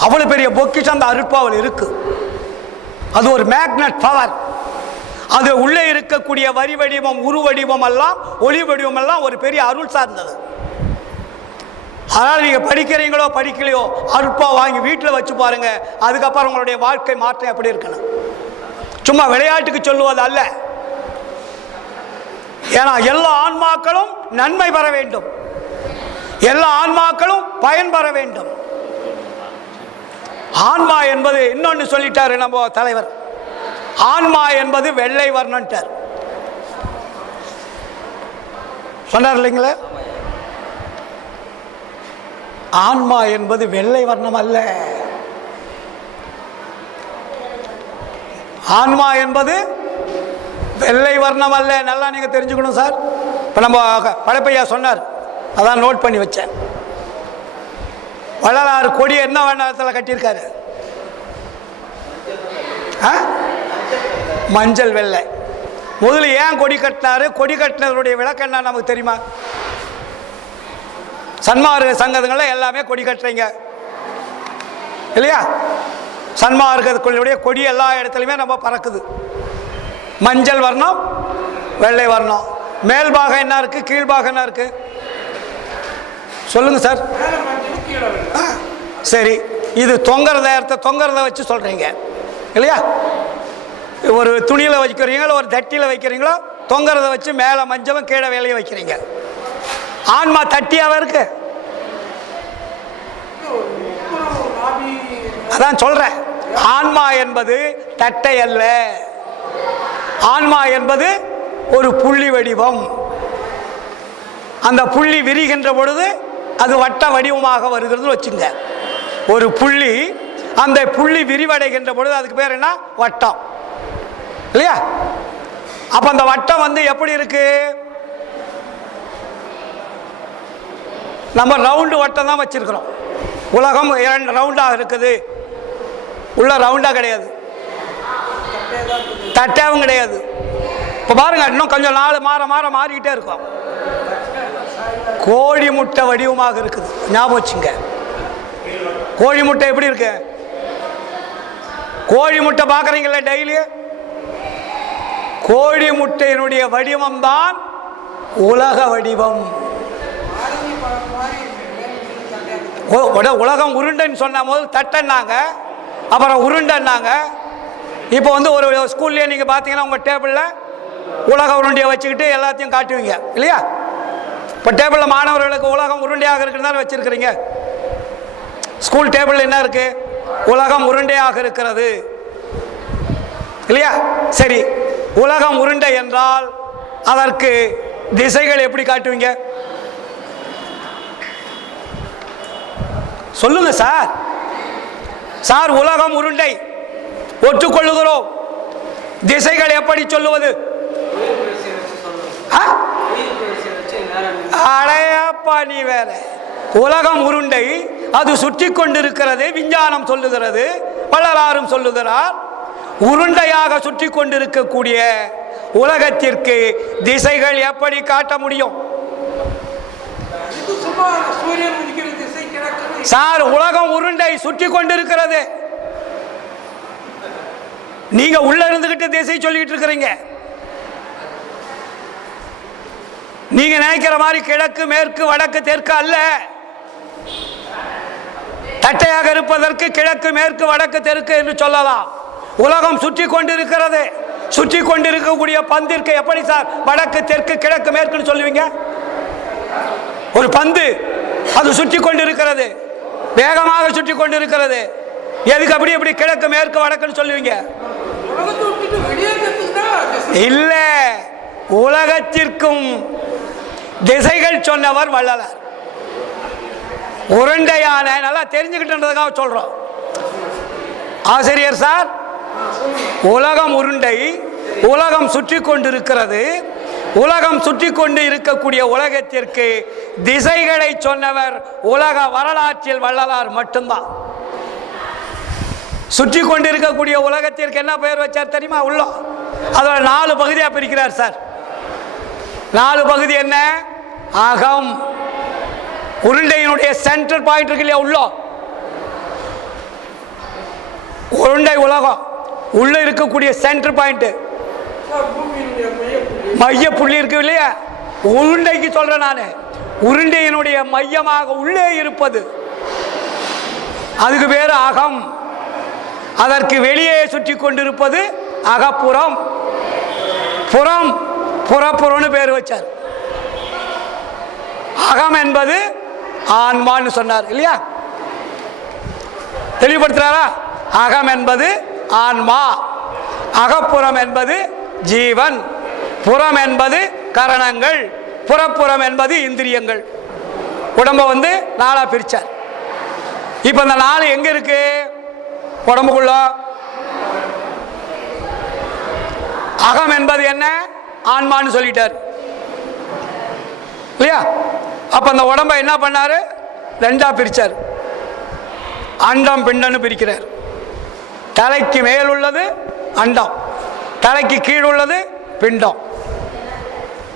அவ்வளவு பெரிய பொக்கிஷம் அந்த அருட்பாவில் இருக்கு. அது ஒரு மேக்னட் பவர். அது உள்ளே இருக்கக்கூடிய வரி வடிவம், உரு வடிவம் எல்லாம், ஒளி வடிவம் எல்லாம் ஒரு பெரிய அருள் சார்ந்தது. அதனால் நீங்கள் படிக்கிறீங்களோ படிக்கலையோ அருட்பா வாங்கி வீட்டில் வச்சு பாருங்க. அதுக்கப்புறம் உங்களுடைய வாழ்க்கை மாற்றம் எப்படி இருக்கணும். சும்மா விளையாட்டுக்கு சொல்லுவது அல்ல. ஏன்னா எல்லா ஆன்மாக்களும் நன்மை பெற வேண்டும், எல்லா ஆன்மாக்களும் பயன் பெற வேண்டும். ஆன்மா என்பது இன்னொன்று சொல்லிட்டாரு நம்ம தலைவர், ஆன்மா என்பது வெள்ளை வர்ணன்ட்டார். சொன்னார் இல்லைங்களா? ஆன்மா என்பது வெள்ளை வர்ணம் அல்ல. ஆன்மா என்பது வெள்ளை வர்ணம் அல்ல. நல்லா நீங்க தெரிஞ்சுக்கணும் சார். இப்ப நம்ம படைப்பையா சொன்னார், அதான் நோட் பண்ணி வச்சேன். வள்ளலார் கொடி என்ன வண்ணத்தில் கட்டியிருக்காரு? மஞ்சள் வெள்ளை. முதல்ல ஏன் கொடி கட்டினாரு? கொடி கட்டினதனுடைய விளக்கம் என்ன நமக்கு தெரியுமா? சன்மார்க்க சங்கங்கள்ல எல்லாமே கொடி கட்டுறீங்க இல்லையா? சன்மார்க்கத்துக்குள்ளுடைய கொடி எல்லா இடத்துலையுமே நம்ம பறக்குது. மஞ்சள் வர்ணம், வெள்ளை வர்ணம். மேல் பாகம் என்ன இருக்கு, கீழ்பாகம் என்ன இருக்கு? சொல்லுங்க சார். சரி, இது தொங்கறத வச்சு சொல்றீங்க இல்லையா? ஒரு துணியில வைக்கிறீங்களோ ஒரு தட்டியில் வைக்கிறீங்களோ, தொங்கறத வச்சு மேலே மஞ்சளும் கீழே வேலையும் வைக்கிறீங்க. ஆன்மா தட்டியாவே இருக்கு. அதான் சொல்றேன், ஆன்மா என்பது தட்டை அல்ல. ஆன்மா என்பது ஒரு புள்ளி வடிவம். அந்த புள்ளி விரிகின்ற பொழுது அது வட்ட வடிவமாக வருகிறது வச்சுங்க. ஒரு புள்ளி, அந்த புள்ளி விரிவடைகின்ற பொழுது அதுக்கு பேர் என்ன? வட்டம் இல்லையா? அப்ப அந்த வட்டம் எப்படி இருக்கு? நம்ம ரவுண்டு வட்டம் தான் வச்சிருக்கிறோம். உலகம் ரவுண்டாக இருக்குது, உள்ள ரவுண்டா கிடையாது, தட்டாவும் கிடையாது. இப்போ பாருங்க, இன்னும் கொஞ்சம் நாள் மாறிக்கிட்டே இருக்கும். கோழி முட்டை வடிவமாக இருக்குது. ஞாபகம் வச்சுங்க, கோழி முட்டை எப்படி இருக்கு? கோழி முட்டை பார்க்குறீங்களா டெய்லி? கோழி முட்டையினுடைய வடிவம் தான் உலக வடிவம். உலகம் உருண்டைன்னு சொன்ன போது தட்டன்னாங்க, அப்புறம் உருண்டைன்னாங்க, இப்போ வந்து ஒரு ஸ்கூல்லேயே நீங்கள் பார்த்தீங்கன்னா உங்கள் டேபிளில் உலக உருண்டையை வச்சுக்கிட்டு எல்லாத்தையும் காட்டுவீங்க இல்லையா? இப்போ டேபிளில் மாணவர்களுக்கு உலகம் உருண்டையாக இருக்குன்னு வச்சிருக்கிறீங்க. ஸ்கூல் டேபிள் என்ன இருக்கு? உலகம் உருண்டையாக இருக்கிறது இல்லையா? சரி, உலகம் உருண்டை என்றால் அதற்கு திசைகள் எப்படி காட்டுவீங்க? சொல்லுங்க சார். சார், உலகம் உருண்டை ஒற்றுக்கொள்ளுகிறோம், திசைகள் எப்படி சொல்லுவது? அடையப்பா நீ வேற. உலகம் உருண்டை, அது சுற்றி கொண்டிருக்கிறது, விஞ்ஞானம் சொல்லுகிறது, வள்ளலாரும் சொல்லுகிறார். உருண்டையாக சுற்றி கொண்டிருக்கக்கூடிய உலகத்திற்கு திசைகள் எப்படி காட்ட முடியும்? சார், உலகம் உருண்டை சுற்றி கொண்டிருக்கிறது, நீங்க உள்ள இருந்துகிட்டு திசை சொல்லிட்டு இருக்கிறீங்க. நீங்க நினைக்கிற மாதிரி கிழக்கு மேற்கு வடக்கு தெற்கு அல்ல. தட்டையாக இருப்பதற்கு கிழக்கு மேற்கு வடக்கு தெற்கு என்று சொல்லலாம். உலகம் சுற்றி கொண்டிருக்கிறது. சுற்றி கொண்டிருக்கக்கூடிய பந்திற்கு எப்படி சார் வடக்கு தெற்கு கிழக்கு மேற்குன்னு சொல்லுவீங்க? ஒரு பந்து அது சுற்றி கொண்டிருக்கிறது, வேகமாக சுற்றி கொண்டிருக்கிறது, எதுக்கு அப்படி எப்படி கிழக்கு மேற்கு வடக்குன்னு சொல்லுவீங்க? இல்ல, உலகத்திற்கும் திசைகள் சொன்னவர் வள்ளலார். உருண்டையான நல்லா தெரிஞ்சுக்கிட்டதுக்காக சொல்றோம். ஆசிரியர் சார், உலகம் உருண்டை, உலகம் சுற்றி கொண்டிருக்கிறது, உலகம் சுற்றி கொண்டு இருக்கக்கூடிய உலகத்திற்கு திசைகளை சொன்னவர் உலக வரலாற்றில் வள்ளலார் மட்டும்தான். சுற்றி கொண்டிருக்கக்கூடிய உலகத்திற்கு என்ன பெயர் வச்சார் தெரியுமா? உள்ளம். அதோட 4 பகுதியாக பிரிக்கிறார் சார். 4 பகுதி என்ன? அகம். உருண்டையினுடைய சென்டர் பாயிண்ட் இருக்கு இல்லையா? உள்ளம். உருண்டை உலகம், உள்ள இருக்கக்கூடிய சென்டர் பாயிண்ட், மைய புள்ளி இருக்கு இல்லையா? உருண்டைக்கு சொல்றேன் நானு. உருண்டையினுடைய மையமாக உள்ளே இருப்பது, அதுக்கு பேரு அகம். அதற்கு வெளியே சுற்றி கொண்டிருப்பது அகப்புறம். புறம், புறப்புறம்னு பேர் வச்சார். அகம் என்பது ஆன்மான்னு சொன்னார் இல்லையா? தெளிவுபடுத்துறாரா? அகம் என்பது ஆன்மா, அகப்புறம் என்பது ஜீவன், புறம் என்பது கரணங்கள், புறப்புறம் என்பது இந்திரியங்கள். உடம்ப வந்து 4ஆ பிரிச்சார். இப்ப இந்த 4 எங்க இருக்கு? உடம்புக்குள்ள. அகம் என்பது என்ன? ஆன்மான்னு சொல்லிட்டார் இல்லையா? அப்ப அந்த உடம்பை என்ன பண்ணாரு? 2ஆ பிரிச்சார். அண்டம் பிண்டம்னு பிரிக்கிறார். தலைக்கு மேல் உள்ளது அண்டம், தலைக்கு கீழ் உள்ளது பிண்டம்.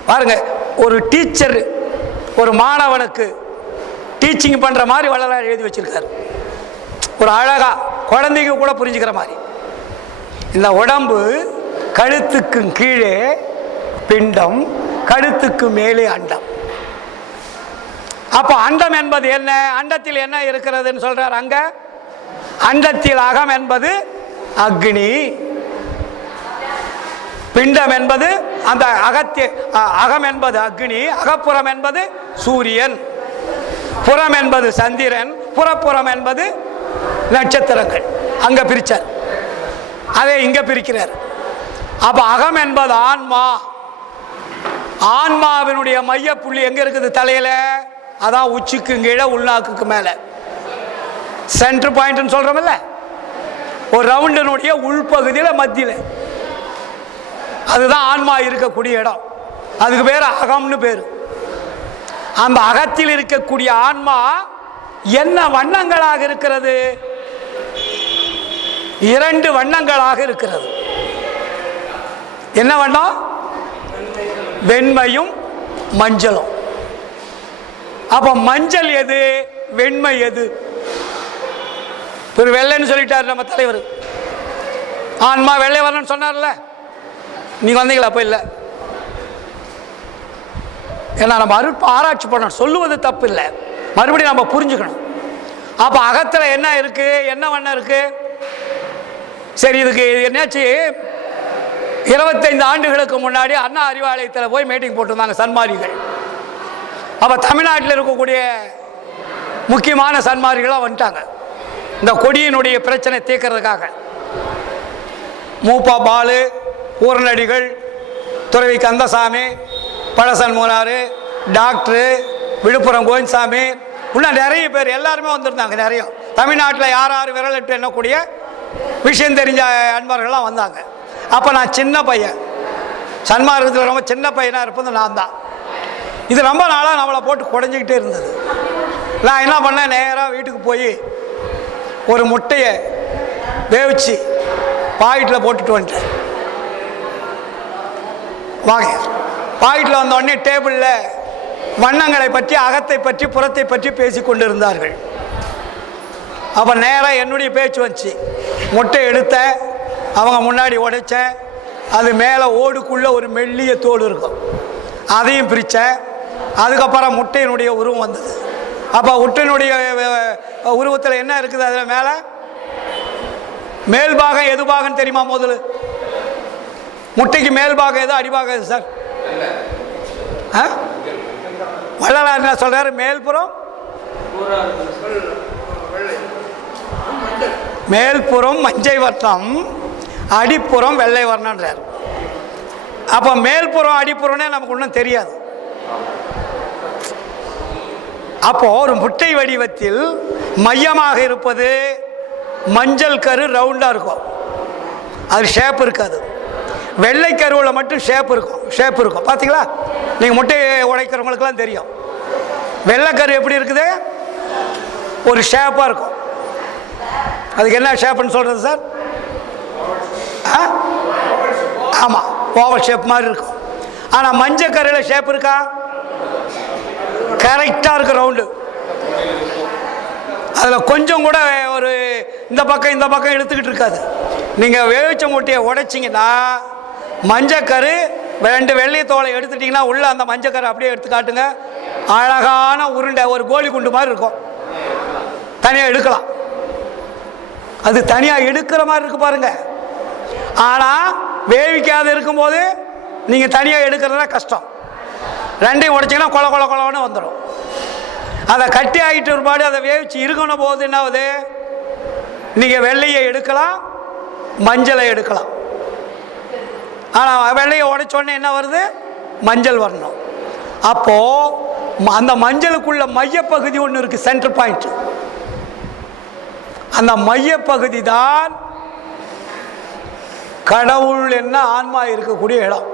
பாருங்க, ஒரு டீச்சர் ஒரு மாணவனுக்கு டீச்சிங் பண்ற மாதிரி வள்ளலார் எழுதி வச்சிருக்காரு. ஒரு அழகா குழந்தைக்கு கூட புரிஞ்சுக்கிற மாதிரி. இந்த உடம்பு கழுத்துக்கு கீழே பிண்டம், கழுத்துக்கு மேலே அண்டம். அப்ப அண்டம் என்பது என்ன? அண்டத்தில் என்ன இருக்கிறதுன்னு சொல்றார் அங்க. அண்டத்தில் அகம் என்பது அக்னி, பிண்டம் என்பது அந்த அகம் என்பது அக்னி, அகப்புறம் என்பது சூரியன், புறம் என்பது சந்திரன், புறப்புறம் என்பது நட்சத்திரங்கள். அங்க பிரிச்சார், அதை இங்க பிரிக்கிறார். அப்ப அகம் என்பது ஆன்மா. ஆன்மாவினுடைய மைய புள்ளி எங்க இருக்குது? தலையில. அதான் உச்சிக்கு கீழே உள்நாக்குக்கு மேல சென்டர் பாயிண்ட் சொல்றோம்ல. ஒரு ரவுண்டினுடைய உள்பகுதியில் மத்தியில், அதுதான் ஆன்மா இருக்கக்கூடிய இடம். அதுக்கு பேர் அகம்னு பேரு. அந்த அகத்தில் இருக்கக்கூடிய ஆன்மா என்ன வண்ணங்களாக இருக்கிறது? 2 வண்ணங்களாக இருக்கிறது. என்ன வண்ணம்? வெண்மையும் மஞ்சளும். அப்ப மஞ்சள் எது, வெண்மை எது? ஒரு வெள்ளைன்னு சொல்லிட்டார் நம்ம தலைவர். ஆன்மா வெள்ளை வரணும்னு சொன்னார்ல, நீங்க வந்தீங்களா? அப்ப இல்லை. ஏன்னா நம்ம ஆராய்ச்சி பண்ணணும், சொல்லுவது தப்பு இல்லை, மறுபடியும் நம்ம புரிஞ்சுக்கணும். அப்ப அகத்துல என்ன இருக்கு? என்ன வண்ணம் இருக்கு? சரி, இதுக்கு என்னாச்சு? 25 ஆண்டுகளுக்கு முன்னாடி அண்ணா அறிவாலயத்தில் போய் மீட்டிங் போட்டிருந்தாங்க சன்மார்க்கிகள். அப்போ தமிழ்நாட்டில் இருக்கக்கூடிய முக்கியமான சன்மார்க்கிகளாக வந்துட்டாங்க இந்த கொடியினுடைய பிரச்சனை தீர்க்கறதுக்காக. மூப்பா பாலு, பூரணடிகள், துறவி கந்தசாமி, பழசன் மூனாறு, டாக்டரு, விழுப்புரம் கோவிந்தசாமி, இன்னும் நிறைய பேர் எல்லாருமே வந்திருந்தாங்க. நிறைய தமிழ்நாட்டில் யார் யார் விரலிட்டு எண்ணக்கூடிய விஷயம் தெரிஞ்ச அன்பர்கள்லாம் வந்தாங்க. அப்போ நான் சின்ன பையன், சன்மார்க்கத்தில் ரொம்ப சின்ன பையனாக இருப்பது நான் தான். இது ரொம்ப நாளாக நம்மளை போட்டு குறைஞ்சிக்கிட்டே இருந்தது. நான் என்ன பண்ணேன், நேராக வீட்டுக்கு போய் ஒரு முட்டையை வேவிச்சு பாக்கெட்டில் போட்டுட்டு வந்துட்டேன். வாங்க, பாக்கெட்டில் வந்தோடனே டேபிளில் வண்ணங்களை பற்றி, அகத்தை பற்றி, புறத்தை பற்றி பேசி கொண்டு இருந்தார்கள். அப்போ நேராக என்னுடைய பேச்சு வந்துச்சு. முட்டை எடுத்த அவங்க முன்னாடி உடைச்சேன். அது மேலே ஓடுக்குள்ளே ஒரு மெல்லிய தோடு இருக்கும், அதையும் பிரித்தேன். அதுக்கப்புறம் முட்டையினுடைய உருவம் வந்தது. அப்போ முட்டையினுடைய உருவத்தில் என்ன இருக்குது? அதில் மேலே மேல் பாகம் எது பாகம் தெரியுமா? முதல்ல முட்டைக்கு மேல் பாகம் எது, அடிபாகம் எது சார்? வள்ளலார் என்ன சொல்றாரு? மேல்புறம் மேல்புறம் மஞ்சள் வர்ணம், அடிப்புறம் வெள்ளை வர்ணன்றார். அப்போ மேல்புறம் அடிப்புறம்னே நமக்கு ஒன்றும் தெரியாது. அப்போ ஒரு முட்டை வடிவத்தில் மையமாக இருப்பது மஞ்சள் கரு, ரவுண்டாக இருக்கும், அது ஷேப் இருக்காது. வெள்ளை கருவில் மட்டும் ஷேப் இருக்கும். பார்த்தீங்களா? நீங்கள் முட்டையை உடைக்கிறவங்களுக்கெல்லாம் தெரியும். வெள்ளைக்கரு எப்படி இருக்குது? ஒரு ஷேப்பாக இருக்கும். அதுக்கு என்ன ஷேப்புன்னு சொல்கிறது சார்? ஆமாம், ஓவல் ஷேப் மாதிரி இருக்கும். ஆனால் மஞ்சள் கருவில் ஷேப் இருக்கா? கரெக்டாக இருக்கு, ரவுண்டு. அதில் கொஞ்சம் கூட ஒரு இந்த பக்கம் இழுத்துக்கிட்டு இருக்காது. நீங்கள் வேவிச்ச முட்டையை உடைச்சிங்கன்னா மஞ்சக்கரு 2 வெள்ளை தோலை எடுத்துட்டிங்கன்னா உள்ள அந்த மஞ்சக்கரை அப்படியே எடுத்து காட்டுங்க, அழகான உருண்டை ஒரு கோழி குண்டு மாதிரி இருக்கும். தனியாக எடுக்கலாம், அது தனியாக எடுக்கிற மாதிரி இருக்கு பாருங்க. ஆனால் வேவிக்காது இருக்கும்போது நீங்கள் தனியாக எடுக்கிறதுனா கஷ்டம். 2ஐயும் உடைச்சிங்கன்னா கொல கொல கொலன்னு வந்துடும். அதை கட்டி ஆகிட்டு ஒருபாடு அதை வேவிச்சு இருக்கணும் போது என்ன ஆகுது? நீங்கள் வெள்ளையை எடுக்கலாம், மஞ்சளை எடுக்கலாம். ஆனால் வெள்ளையை உடைச்சோடனே என்ன வருது? மஞ்சள் வரணும். அப்போது அந்த மஞ்சளுக்குள்ள மையப்பகுதி ஒன்று இருக்குது, சென்டர் பாயிண்ட். அந்த மையப்பகுதி தான் கடவுள் என்ன ஆன்மா இருக்கக்கூடிய இடம்.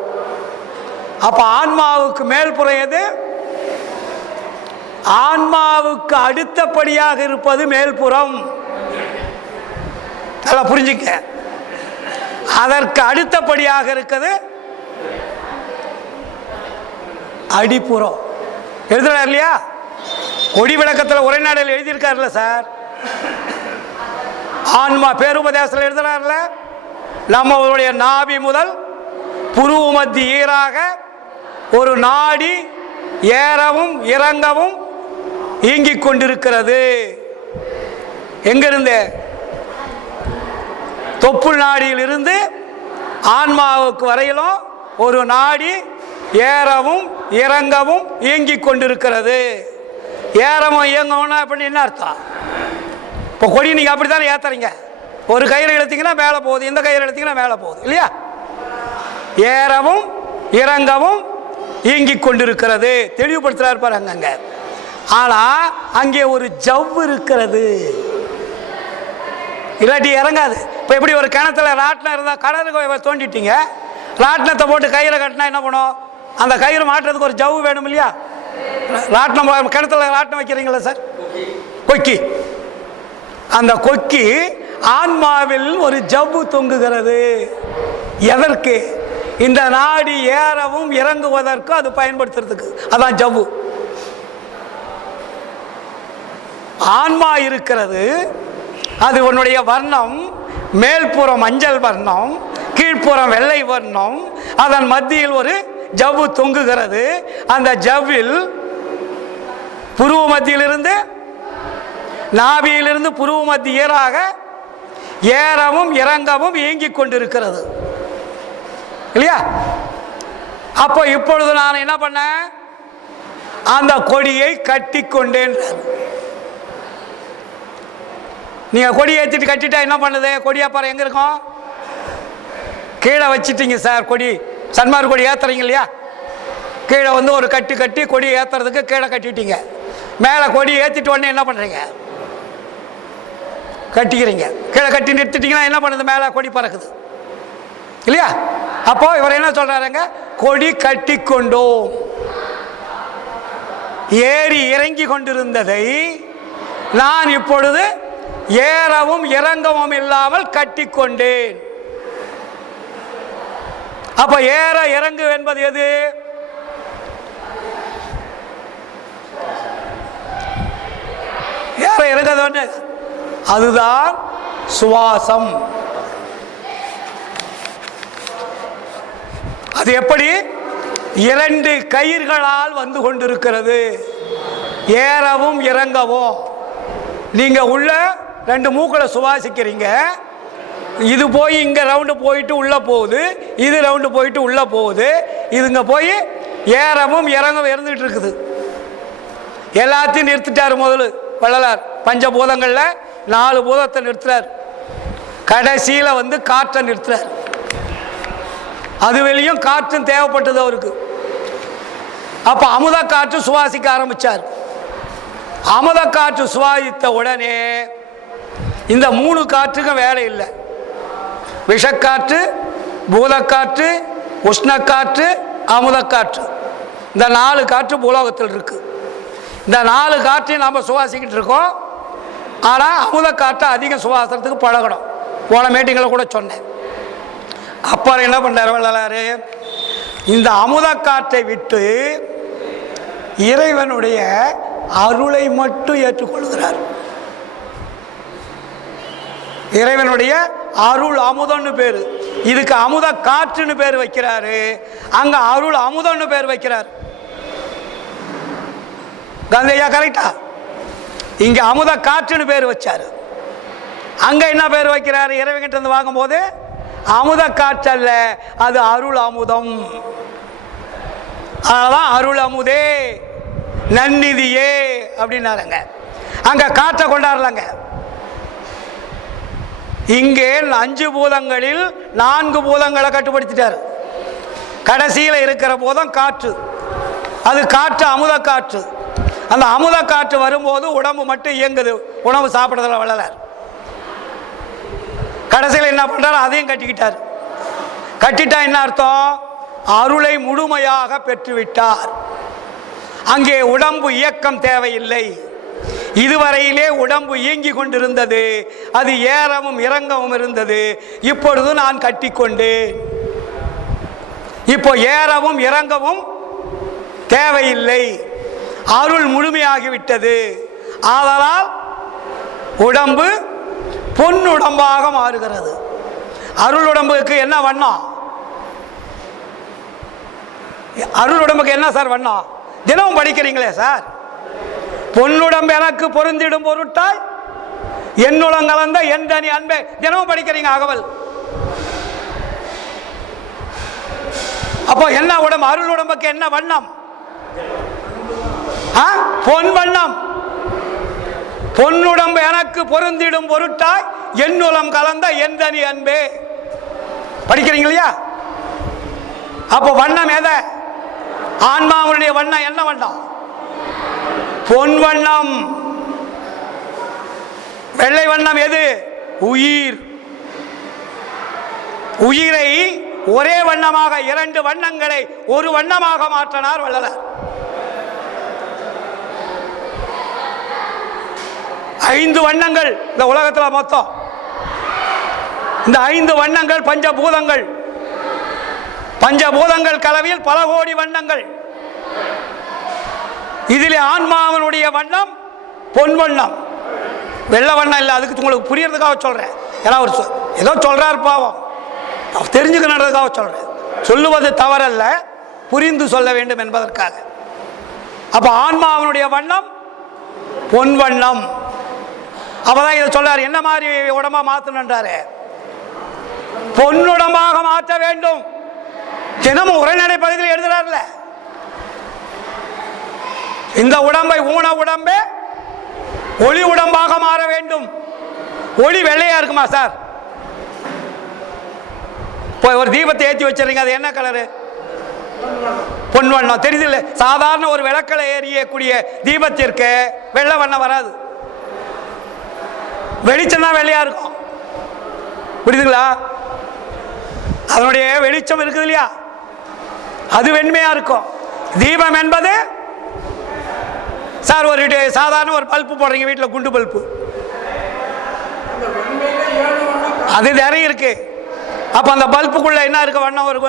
அப்போ ஆன்மாவுக்கு மேல்புறம் எது? ஆன்மாவுக்கு அடுத்தபடியாக இருப்பது மேல்புறம். நல்லா புரிஞ்சுக்க. அதற்கு அடுத்தபடியாக இருக்கிறது அடிப்புறம். எழுதுறாரு இல்லையா? கொடி விளக்கத்தில் உரைநடையில் எழுதியிருக்காருல்ல சார், ஆன்மா பேருபதேசத்தில் எழுதுறாருல, நம்மளுடைய நாபி முதல் புருவ மத்திய ஈராக ஒரு நாடி ஏறவும் இறங்கவும் இயங்கிக் கொண்டிருக்கிறது. எங்கிருந்து? தொப்புள் நாடியில் இருந்து ஆன்மாவுக்கு வரையிலும் ஒரு நாடி ஏறவும் இறங்கவும் இயங்கிக் கொண்டிருக்கிறது. ஏறவும் இயங்கவும்னா அப்படின்னு என்ன அர்த்தம்? இப்போ கொடி நீங்கள் அப்படி தானே ஏற்றுறீங்க. ஒரு கயிறு இழுத்தீங்கன்னா மேலே போகுது, இந்த கயிறு இழுத்தீங்கன்னா மேலே போகுது இல்லையா? ஏறவும் இறங்கவும் இயங்கிக் கொண்டிருக்கிறது தெளிவுபடுத்துறாரு பாரு அங்கங்க. ஆனால் அங்கே ஒரு ஜவ்வு இருக்கிறது, இல்லாட்டி இறங்காது. இப்போ எப்படி ஒரு கிணத்துல ராட்டினம் இருந்தால் கிணறு தோண்டிட்டீங்க, ராட்டினத்தை போட்டு கயிறை கட்டினா என்ன பண்ணும்? அந்த கயிறு மாட்டுறதுக்கு ஒரு ஜவ்வு வேணும் இல்லையா? ராட்டினம் கிணத்துல ராட்டினம் வைக்கிறீங்களா சார்? கொக்கி. அந்த கொக்கி ஆன்மாவில் ஒரு ஜவ்வு தொங்குகிறது. எதற்கு? இந்த நாடி ஏறவும் இறங்குவதற்கு அது பயன்படுத்துறதுக்கு. அதான் ஜவ்வு. ஆன்மா இருக்கிறது, அது உன்னுடைய வர்ணம். மேல்புறம் மஞ்சள் வர்ணம், கீழ்ப்புறம் வெள்ளை வர்ணம், அதன் மத்தியில் ஒரு ஜவ்வு தொங்குகிறது. அந்த ஜவ்வில் புருவ மத்தியிலிருந்து நாபியிலிருந்து புருவ மத்தியராக ஏறவும் இறங்கவும் இயங்கிக் கொண்டிருக்கிறது இல்லையா? அப்போ இப்பொழுது நான் என்ன பண்ணேன்? அந்த கொடியை கட்டி கொண்டேன். நீங்க கொடி ஏற்றிட்டு கட்டிட்டா என்ன பண்ணுது? கொடியாப்பாறை எங்க இருக்கும்? கீழே வச்சிட்டீங்க சார். கொடி சன்மார் கொடி ஏத்துறீங்க இல்லையா? கீழே வந்து ஒரு கட்டி கட்டி கொடி ஏத்துறதுக்கு கீழே கட்டிட்டீங்க. மேலே கொடி ஏற்றிட்டு உடனே என்ன பண்ணுறீங்க? கட்டிக்கிறீங்க. கீழே கட்டி நிறுத்திட்டீங்கன்னா என்ன பண்ணுது? மேலே கொடி பறக்குது இல்லையா? அப்போ இவர் என்ன சொல்றாருங்க? கொடி கட்டி கொண்டோம். ஏறி இறங்கி கொண்டிருந்ததை நான் இப்பொழுது ஏறவும் இறங்கவும் இல்லாமல் கட்டி கொண்டேன். அப்ப ஏற இறங்கு என்பது எது? ஏற இறங்கு அதுதான் சுவாசம். அது எப்படி? 2 கயிர்களால் வந்து கொண்டிருக்கிறது. ஏறவும் இறங்கவும். நீங்க உள்ள 2 மூக்களை சுவாசிக்கிறீங்க. இது போய் இங்க ரவுண்டு போயிட்டு உள்ள போகுது, இது ரவுண்டு போயிட்டு உள்ள போகுது. இதுங்க போய் ஏறவும் இறங்கவும் இருந்துட்டு இருக்குது. எல்லாத்தையும் நிறுத்திட்டாரு முதல்ல வள்ளலார். பஞ்சபூதங்கள்ல 4 பூதத்தை நிறுத்துறார். கடைசியில வந்து காற்றை நிறுத்துறார். அது வெளியும் காற்றும் தேவைப்பட்டது அவருக்கு. அப்ப அமுத காற்று சுவாசிக்க ஆரம்பிச்சார். அமுத காற்று சுவாசித்த உடனே இந்த 3 காற்றுக்கும் வேலை இல்லை. விஷக்காற்று, பூதக்காற்று, உஷ்ணக்காற்று, அமுதக்காற்று. இந்த 4 காற்று பூலோகத்தில் இருக்கு. இந்த 4 காற்றையும் நாம் சுவாசிக்கிட்டு இருக்கோம். ஆனால் அமுத காற்றை அதிகம் சுவாசத்துக்கு பழகணும். போன மீட்டிங்கில் கூட சொன்னேன். அப்புறம் என்ன பண்ணுறாரு வள்ளலாரு? இந்த அமுத காற்றை விட்டு இறைவனுடைய அருளை மட்டும் ஏற்றுக்கொள்கிறார். இறைவனுடைய அருள் அமுதன்னு பேரு. இதுக்கு அமுத காற்றுன்னு பேர் வைக்கிறாரு. அங்க அருள் அமுதன்னு பேர் வைக்கிறார். கந்தையா கரெக்டா? இங்க அமுத காற்றுன்னு பேர் வச்சாரு. அங்க என்ன பேர் வைக்கிறாரு? இறைவன்கிட்ட இருந்து வாங்கும் போது அமுத காற்றல்ல, அது அருள் அமுதம். அதனாலதான் அருள் அமுதே நன்னிதியே அப்படின்னாருங்க. அங்க காற்றை கொண்டாடலங்க. இங்கே 5 பூதங்களில் 4 பூதங்களை கட்டுப்படுத்திட்டார். கடைசியில் இருக்கிற பூதம் காற்று. அது காற்று அமுத காற்று. அந்த அமுத காற்று வரும்போது உடம்பு மட்டும் இயங்குது. உணவு சாப்பிடுறதுல வள்ளலார் கடைசியில் என்ன பண்றாரு? அதையும் கட்டிக்கிட்டார். கட்டிட்டா என்ன அர்த்தம்? அருளை முழுமையாக பெற்றுவிட்டார். அங்கே உடம்பு இயக்கம் தேவையில்லை. இதுவரையிலே உடம்பு இயங்கி கொண்டிருந்தது. அது ஏறவும் இறங்கவும் இருந்தது. இப்பொழுது நான் கட்டிக்கொண்டேன். இப்போ ஏறவும் இறங்கவும் தேவையில்லை. அருள் முழுமையாகிவிட்டது. ஆதலால் உடம்பு பொன்னுடம்பாக மாறுகிறது. அருள் உடம்புக்கு என்ன வண்ணம்? அருள் உடம்புக்கு என்ன சார் வண்ணம்? தினமும் படிக்கிறீங்களே சார். பொன்னுடம்பு எனக்கு பொருந்திடும் பொருட்டாய் என்னுளம் கலந்த என் தனி அன்பே. தினமும் படிக்கிறீங்க அகவல். அப்போ என்ன உடம்பு? அருள் உடம்புக்கு என்ன வண்ணம்? பொன் வண்ணம். பொன்னுடம்பு எனக்கு பொருந்திடும் பொருட்டாய் என்னுளம் கலந்த என் தனி அன்பே. படிக்கிறீங்க இல்லையா? அப்போ வண்ணம் எதை? ஆன்மாவுடைய வண்ணம் என்ன வண்ணம்? பொன் வண்ணம். வெள்ளை வண்ணம் எது? உயிர். உயிரை ஒரே வண்ணமாக 2 வண்ணங்களை ஒரு வண்ணமாக மாற்றினார் வள்ளலார். 5 வண்ணங்கள் இந்த உலகத்தில் மொத்தம். இந்த 5 வண்ணங்கள் பஞ்சபூதங்கள். பஞ்சபூதங்கள் கலவையில் பல கோடி வண்ணங்கள். இதில் ஆன்மாவனுடைய வண்ணம் பொன் வண்ணம். வெள்ளை வண்ணம் இல்லை. அதுக்கு உங்களுக்கு புரியறதுக்காக சொல்றேன். ஏன்னா ஒரு ஏதோ சொல்றாரு பாவம், தெரிஞ்சுக்கணுன்றதுக்காக சொல்றேன். சொல்லுவது தவறல்ல, புரிந்து சொல்ல வேண்டும் என்பதற்காக. அப்ப ஆன்மாவனுடைய வண்ணம் பொன் வண்ணம். அப்பதான் இதை சொல்றாரு. என்ன மாதிரி உடம்பா மாத்தணுன்றாரு? பொன்னுடம்பாக மாற்ற வேண்டும். தினமும் உரைநடை பகுதியில் எழுதுறாருல, இந்த உடம்பை ஊன உடம்பே ஒளி உடம்பாக மாற வேண்டும். ஒளி வெள்ளையா இருக்குமா சார்? ஒரு தீபத்தை ஏற்றி வச்சிருங்க, அது என்ன கலரு? பொன் வண்ணம். தெரியுது இல்லை? சாதாரண ஒரு விளக்கலை எரியக்கூடிய தீபத்திற்கு வெள்ளை வண்ணம் வராது, வெளிச்சம் தான் வெள்ளையா இருக்கும். புரியுதுங்களா? அதனுடைய வெளிச்சம் இருக்குது இல்லையா, அது வெண்மையா இருக்கும். தீபம் என்பது சார் ஒரு சாதாரண ஒரு பல்பு போடுறீங்க வீட்டில், குண்டு பல்பு, அது நிறைய இருக்கு. அப்ப அந்த பல்புக்குள்ள என்ன இருக்கு? வண்ணம் ஒரு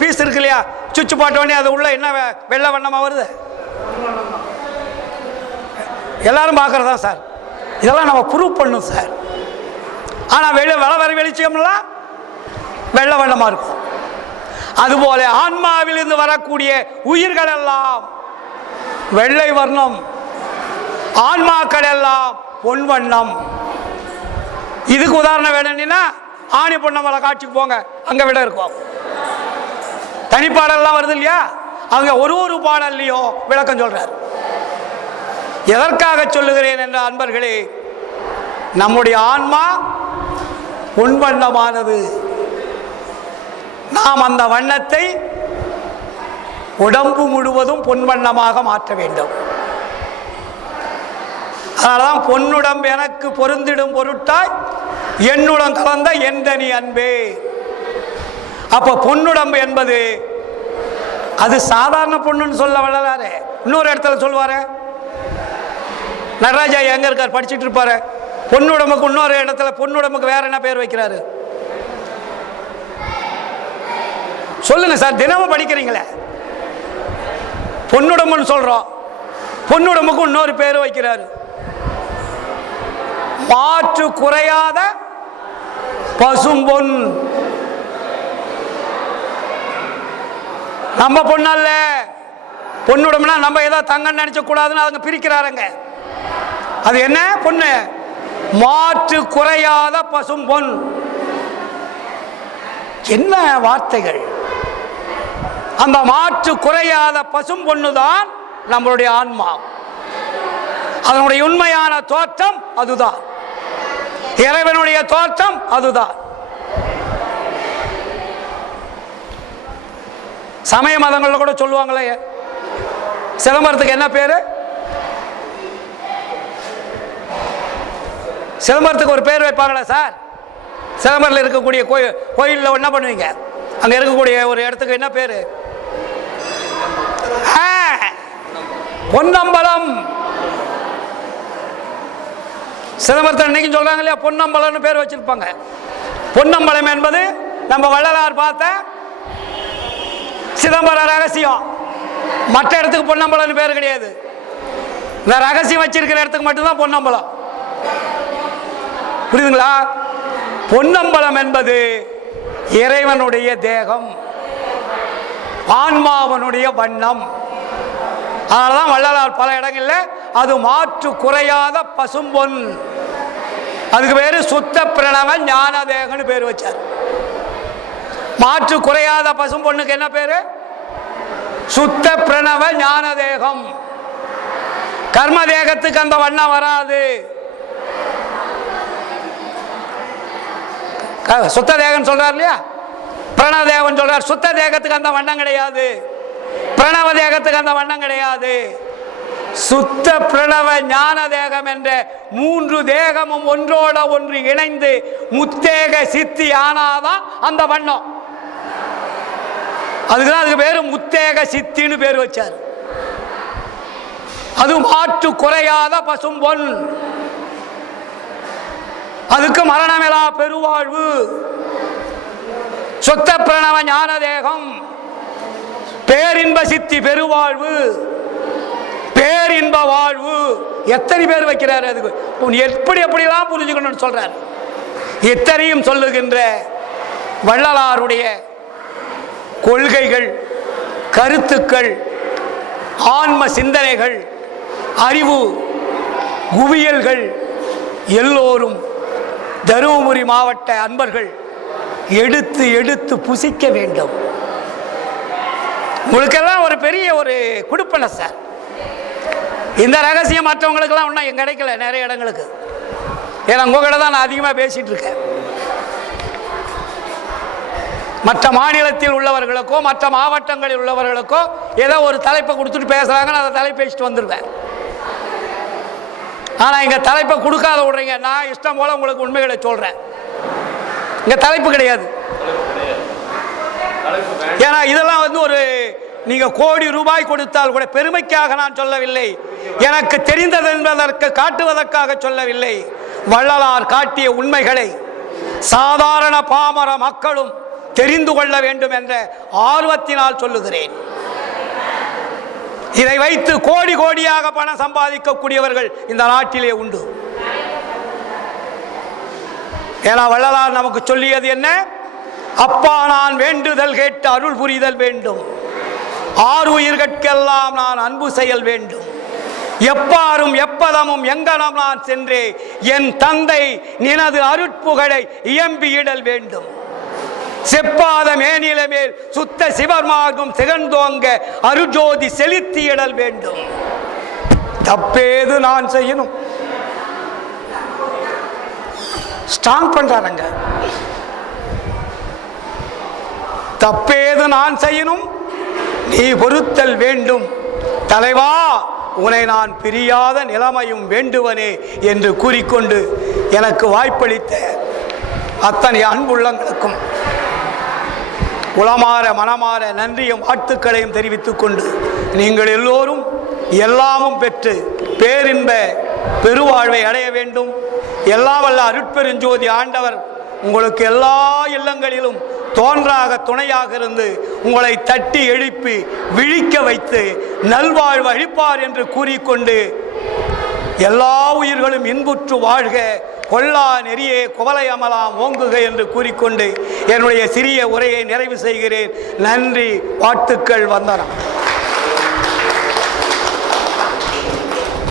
பீஸ் இருக்கு இல்லையா, சுவிட்ச் போட்ட உடனே அது உள்ள என்ன வெள்ளை வண்ணமா வருது? எல்லாரும் பார்க்கறதா சார். இதெல்லாம் நம்ம ப்ரூவ் பண்ணும் சார். ஆனா வர வெளிச்சம்லாம் வெள்ளை வண்ணமா இருக்கும். அதுபோல ஆன்மாவில் இருந்து வரக்கூடிய உயிர்கள் எல்லாம் வெள்ளை வர்ணம், ஆன்மாக்கள் எல்லாம் பொன் வண்ணம். இதுக்கு உதாரணம் வேணும்னா ஆணி பொன்னமலை காட்சிக்கு போங்க, அங்க விட இருக்கும். தனிப்பாடல்லாம் வருது இல்லையா, அங்க ஒரு பாடல்லையும் விளக்கம் சொல்றார். எதற்காக சொல்லுகிறேன் என்ற அன்பர்களே, நம்முடைய ஆன்மா பொன் வண்ணமானது. நாம் அந்த வண்ணத்தை உடம்பு முழுவதும் பொன் வண்ணமாக மாற்ற வேண்டும். அதனால்தான் பொன்னுடம்பு எனக்கு பொருந்திடும் பொருட்டாய் என்னுடன் கலந்த எந்தனி அன்பே. அப்ப பொன்னுடம்பு என்பது அது சாதாரண பொண்ணுன்னு சொல்ல வள்ளலாரு. இன்னொரு இடத்துல சொல்லுவாரு, நடராஜா எங்க இருக்கார், படிச்சுட்டு இருப்பாரு. பொன்னுடம்புக்கு இன்னொரு இடத்துல பொன்னுடம்புக்கு வேற என்ன பேர் வைக்கிறாரு சொல்லுங்க சார், தினமும் படிக்கிறீங்களே. பொன்னுடம்புன்னு சொல்றோம், பொன்னுடம்புக்கு இன்னொரு பேர் வைக்கிறாரு, மாற்று குறையாத பசும்பொன். நம்ம பொண்ணல்ல, பொன்னுடம்புனா நம்ம ஏதோ தங்கம் நினைச்ச கூடாதுன்னு அவங்க பிரிக்கிறாருங்க. அது என்ன பொண்ணு? மாற்று குறையாத பசும்பொன். என்ன வார்த்தைகள்! அந்த மாற்று குறையாத பசும் பொண்ணுதான் நம்மளுடைய ஆன்மா. அதனுடைய உண்மையான தோற்றம் அதுதான், இறைவனுடைய தோற்றம் அதுதான். சமய மதங்கள்ல கூட சொல்லுவாங்களே, சிதம்பரத்துக்கு என்ன பேரு? சிதம்பரத்துக்கு ஒரு பேர் வைப்பாங்களா சார்? சிதம்பரத்தில் இருக்கக்கூடிய கோயிலில் என்ன பண்ணுவீங்க? அங்க இருக்கக்கூடிய ஒரு இடத்துக்கு என்ன பேரு? பொன்னம்பலம். சிதம்பரத்தில் இன்னைக்கு சொல்றாங்க இல்லையா, பொன்னம்பலம்னு பேர் வச்சிருப்பாங்க. பொன்னம்பலம் என்பது நம்ம வள்ளலார் பார்த்த சிதம்பர ரகசியம். மற்ற இடத்துக்கு பொன்னம்பலம் பேர் கிடையாது. இந்த ரகசியம் வச்சிருக்கிற இடத்துக்கு மட்டும்தான் பொன்னம்பலம். புரியுதுங்களா? பொன்னம்பலம் என்பது இறைவனுடைய தேகம், ஆன்மாவனுடைய வண்ணம். அதனாலதான் வள்ளலார் பல இடங்கள்ல அது மாற்று குறையாத பசும்பொன், அதுக்கு பேரு சுத்த பிரணவ ஞான தேகம்னு பேர் வச்சார். மாற்று குறையாத பசும்பொண்ணுக்கு என்ன பேரு? சுத்த பிரணவ ஞான தேகம். கர்ம தேகத்துக்கு அந்த வண்ணம் வராது. சுத்த தேகம் சொல்றார் இல்லையா, பிரணவ தேகம் சொல்றார். சுத்த தேகத்துக்கு அந்த வண்ணம் கிடையாது, பிரணவ தேகத்துக்கு அந்த வண்ணம் கிடையாது. சுத்த பிரணவ ஞான தேகம் என்ற மூன்று தேகமும் ஒன்றோட ஒன்று இணைந்து முத்தேக சித்தி ஆனாதான் அந்த வண்ணம். அதுக்குதான் அதுக்கு பேரு முத்தேக சித்தின்னு பேர் வச்சார். அது மாற்று குறையாத பசும்பொன், அதுக்கு மரணமிலா பெருவாழ்வு. சுத்த பிரணவ ஞான தேகம், பேரின்ப சித்தி பெருவாழ்வு, பேரின்ப வாழ்வு. எத்தனை பேர் வைக்கிறாரு அதுக்கு? எப்படி எப்படிலாம் புரிஞ்சுக்கணும்னு சொல்றாரு. இத்தனையும் சொல்லுகின்ற வள்ளலாருடைய கொள்கைகள், கருத்துக்கள், ஆன்ம சிந்தனைகள், அறிவு குவியல்கள் எல்லோரும் தருமபுரி மாவட்ட அன்பர்கள் எடுத்து எடுத்து புசிக்க வேண்டும். உங்களுக்கெல்லாம் ஒரு பெரிய ஒரு குடுப்பனை சார். இந்த ரகசியம் மற்றவங்களுக்கெல்லாம் ஒன்றும் எங்க கிடைக்கல நிறைய இடங்களுக்கு. ஏன்னா உங்ககிட்ட தான் நான் அதிகமாக பேசிட்டு இருக்கேன். மற்ற மாநிலத்தில் உள்ளவர்களுக்கோ மற்ற மாவட்டங்களில் உள்ளவர்களுக்கோ ஏதோ ஒரு தலைப்பை கொடுத்துட்டு பேசுறாங்க, நான் அதை தலைப்பு பேசிட்டு வந்துடுவேன். ஆனால் இங்கே தலைப்பை கொடுக்காத விடுறீங்க. நான் இஷ்டம் போல உங்களுக்கு உண்மைகளை சொல்றேன். இங்கே தலைப்பு கிடையாது. ஏன்னா இதெல்லாம் வந்து ஒரு நீங்க கோடி ரூபாய் கொடுத்தால் கூட பெருமைக்காக நான் சொல்லவில்லை, எனக்கு தெரிந்தது என்பதற்கு காட்டுவதற்காக சொல்லவில்லை. வள்ளலார் காட்டிய உண்மைகளை சாதாரண பாமர மக்களும் தெரிந்து கொள்ள வேண்டும் என்ற ஆர்வத்தினால் சொல்லுகிறேன். இதை வைத்து கோடி கோடியாக பணம் சம்பாதிக்கக்கூடியவர்கள் இந்த நாட்டிலே உண்டு. ஏன்னா வள்ளலார் நமக்கு சொல்லியது என்ன? அப்பா நான் வேண்டுதல் கேட்டு அருள் புரிதல் வேண்டும், ஆறு உயிர்கட்கெல்லாம் நான் அன்பு செயல் வேண்டும், எப்பாரும் எப்பதமும் எங்கனம் நான் சென்றே என் தந்தை நினது அருட்புகழை இயம்பியிடல் வேண்டும், செப்பாத மேனில மேல் சுத்த சிவமாகும் திகழ்ந்தோங்க அருஜோதி செலுத்தியிடல் வேண்டும். தப்பேது நான் செய்யணும். ஸ்ட்ராங் பண்றாங்க. தப்பேது நான் செய்யணும், நீ பொறுத்தல் வேண்டும், தலைவா உன்னை நான் பிரியாத நிலைமையும் வேண்டுவனே என்று கூறிக்கொண்டு எனக்கு வாய்ப்பளித்த அத்தனை அன்புள்ளங்களுக்கும் உளமாற மனமாற நன்றியும் வாழ்த்துக்களையும் தெரிவித்துக் கொண்டு நீங்கள் எல்லோரும் எல்லாமும் பெற்று பேரின்ப பெருவாழ்வை அடைய வேண்டும். எல்லாம் வல்ல அருட்பெருஞ்சோதி ஆண்டவர் உங்களுக்கு எல்லா இல்லங்களிலும் தோன்றாக துணையாக இருந்து உங்களை தட்டி எழுப்பி விழிக்க வைத்து நல்வாழ்வு அளிப்பார் என்று கூறிக்கொண்டு எல்லா உயிர்களும் இன்புற்று வாழ்க, கொல்லா நெறியே குவலை அமலாம் ஓங்குக என்று கூறிக்கொண்டு என்னுடைய சிறிய உரையை நிறைவு செய்கிறேன். நன்றி, வாழ்த்துக்கள், வந்தனம்.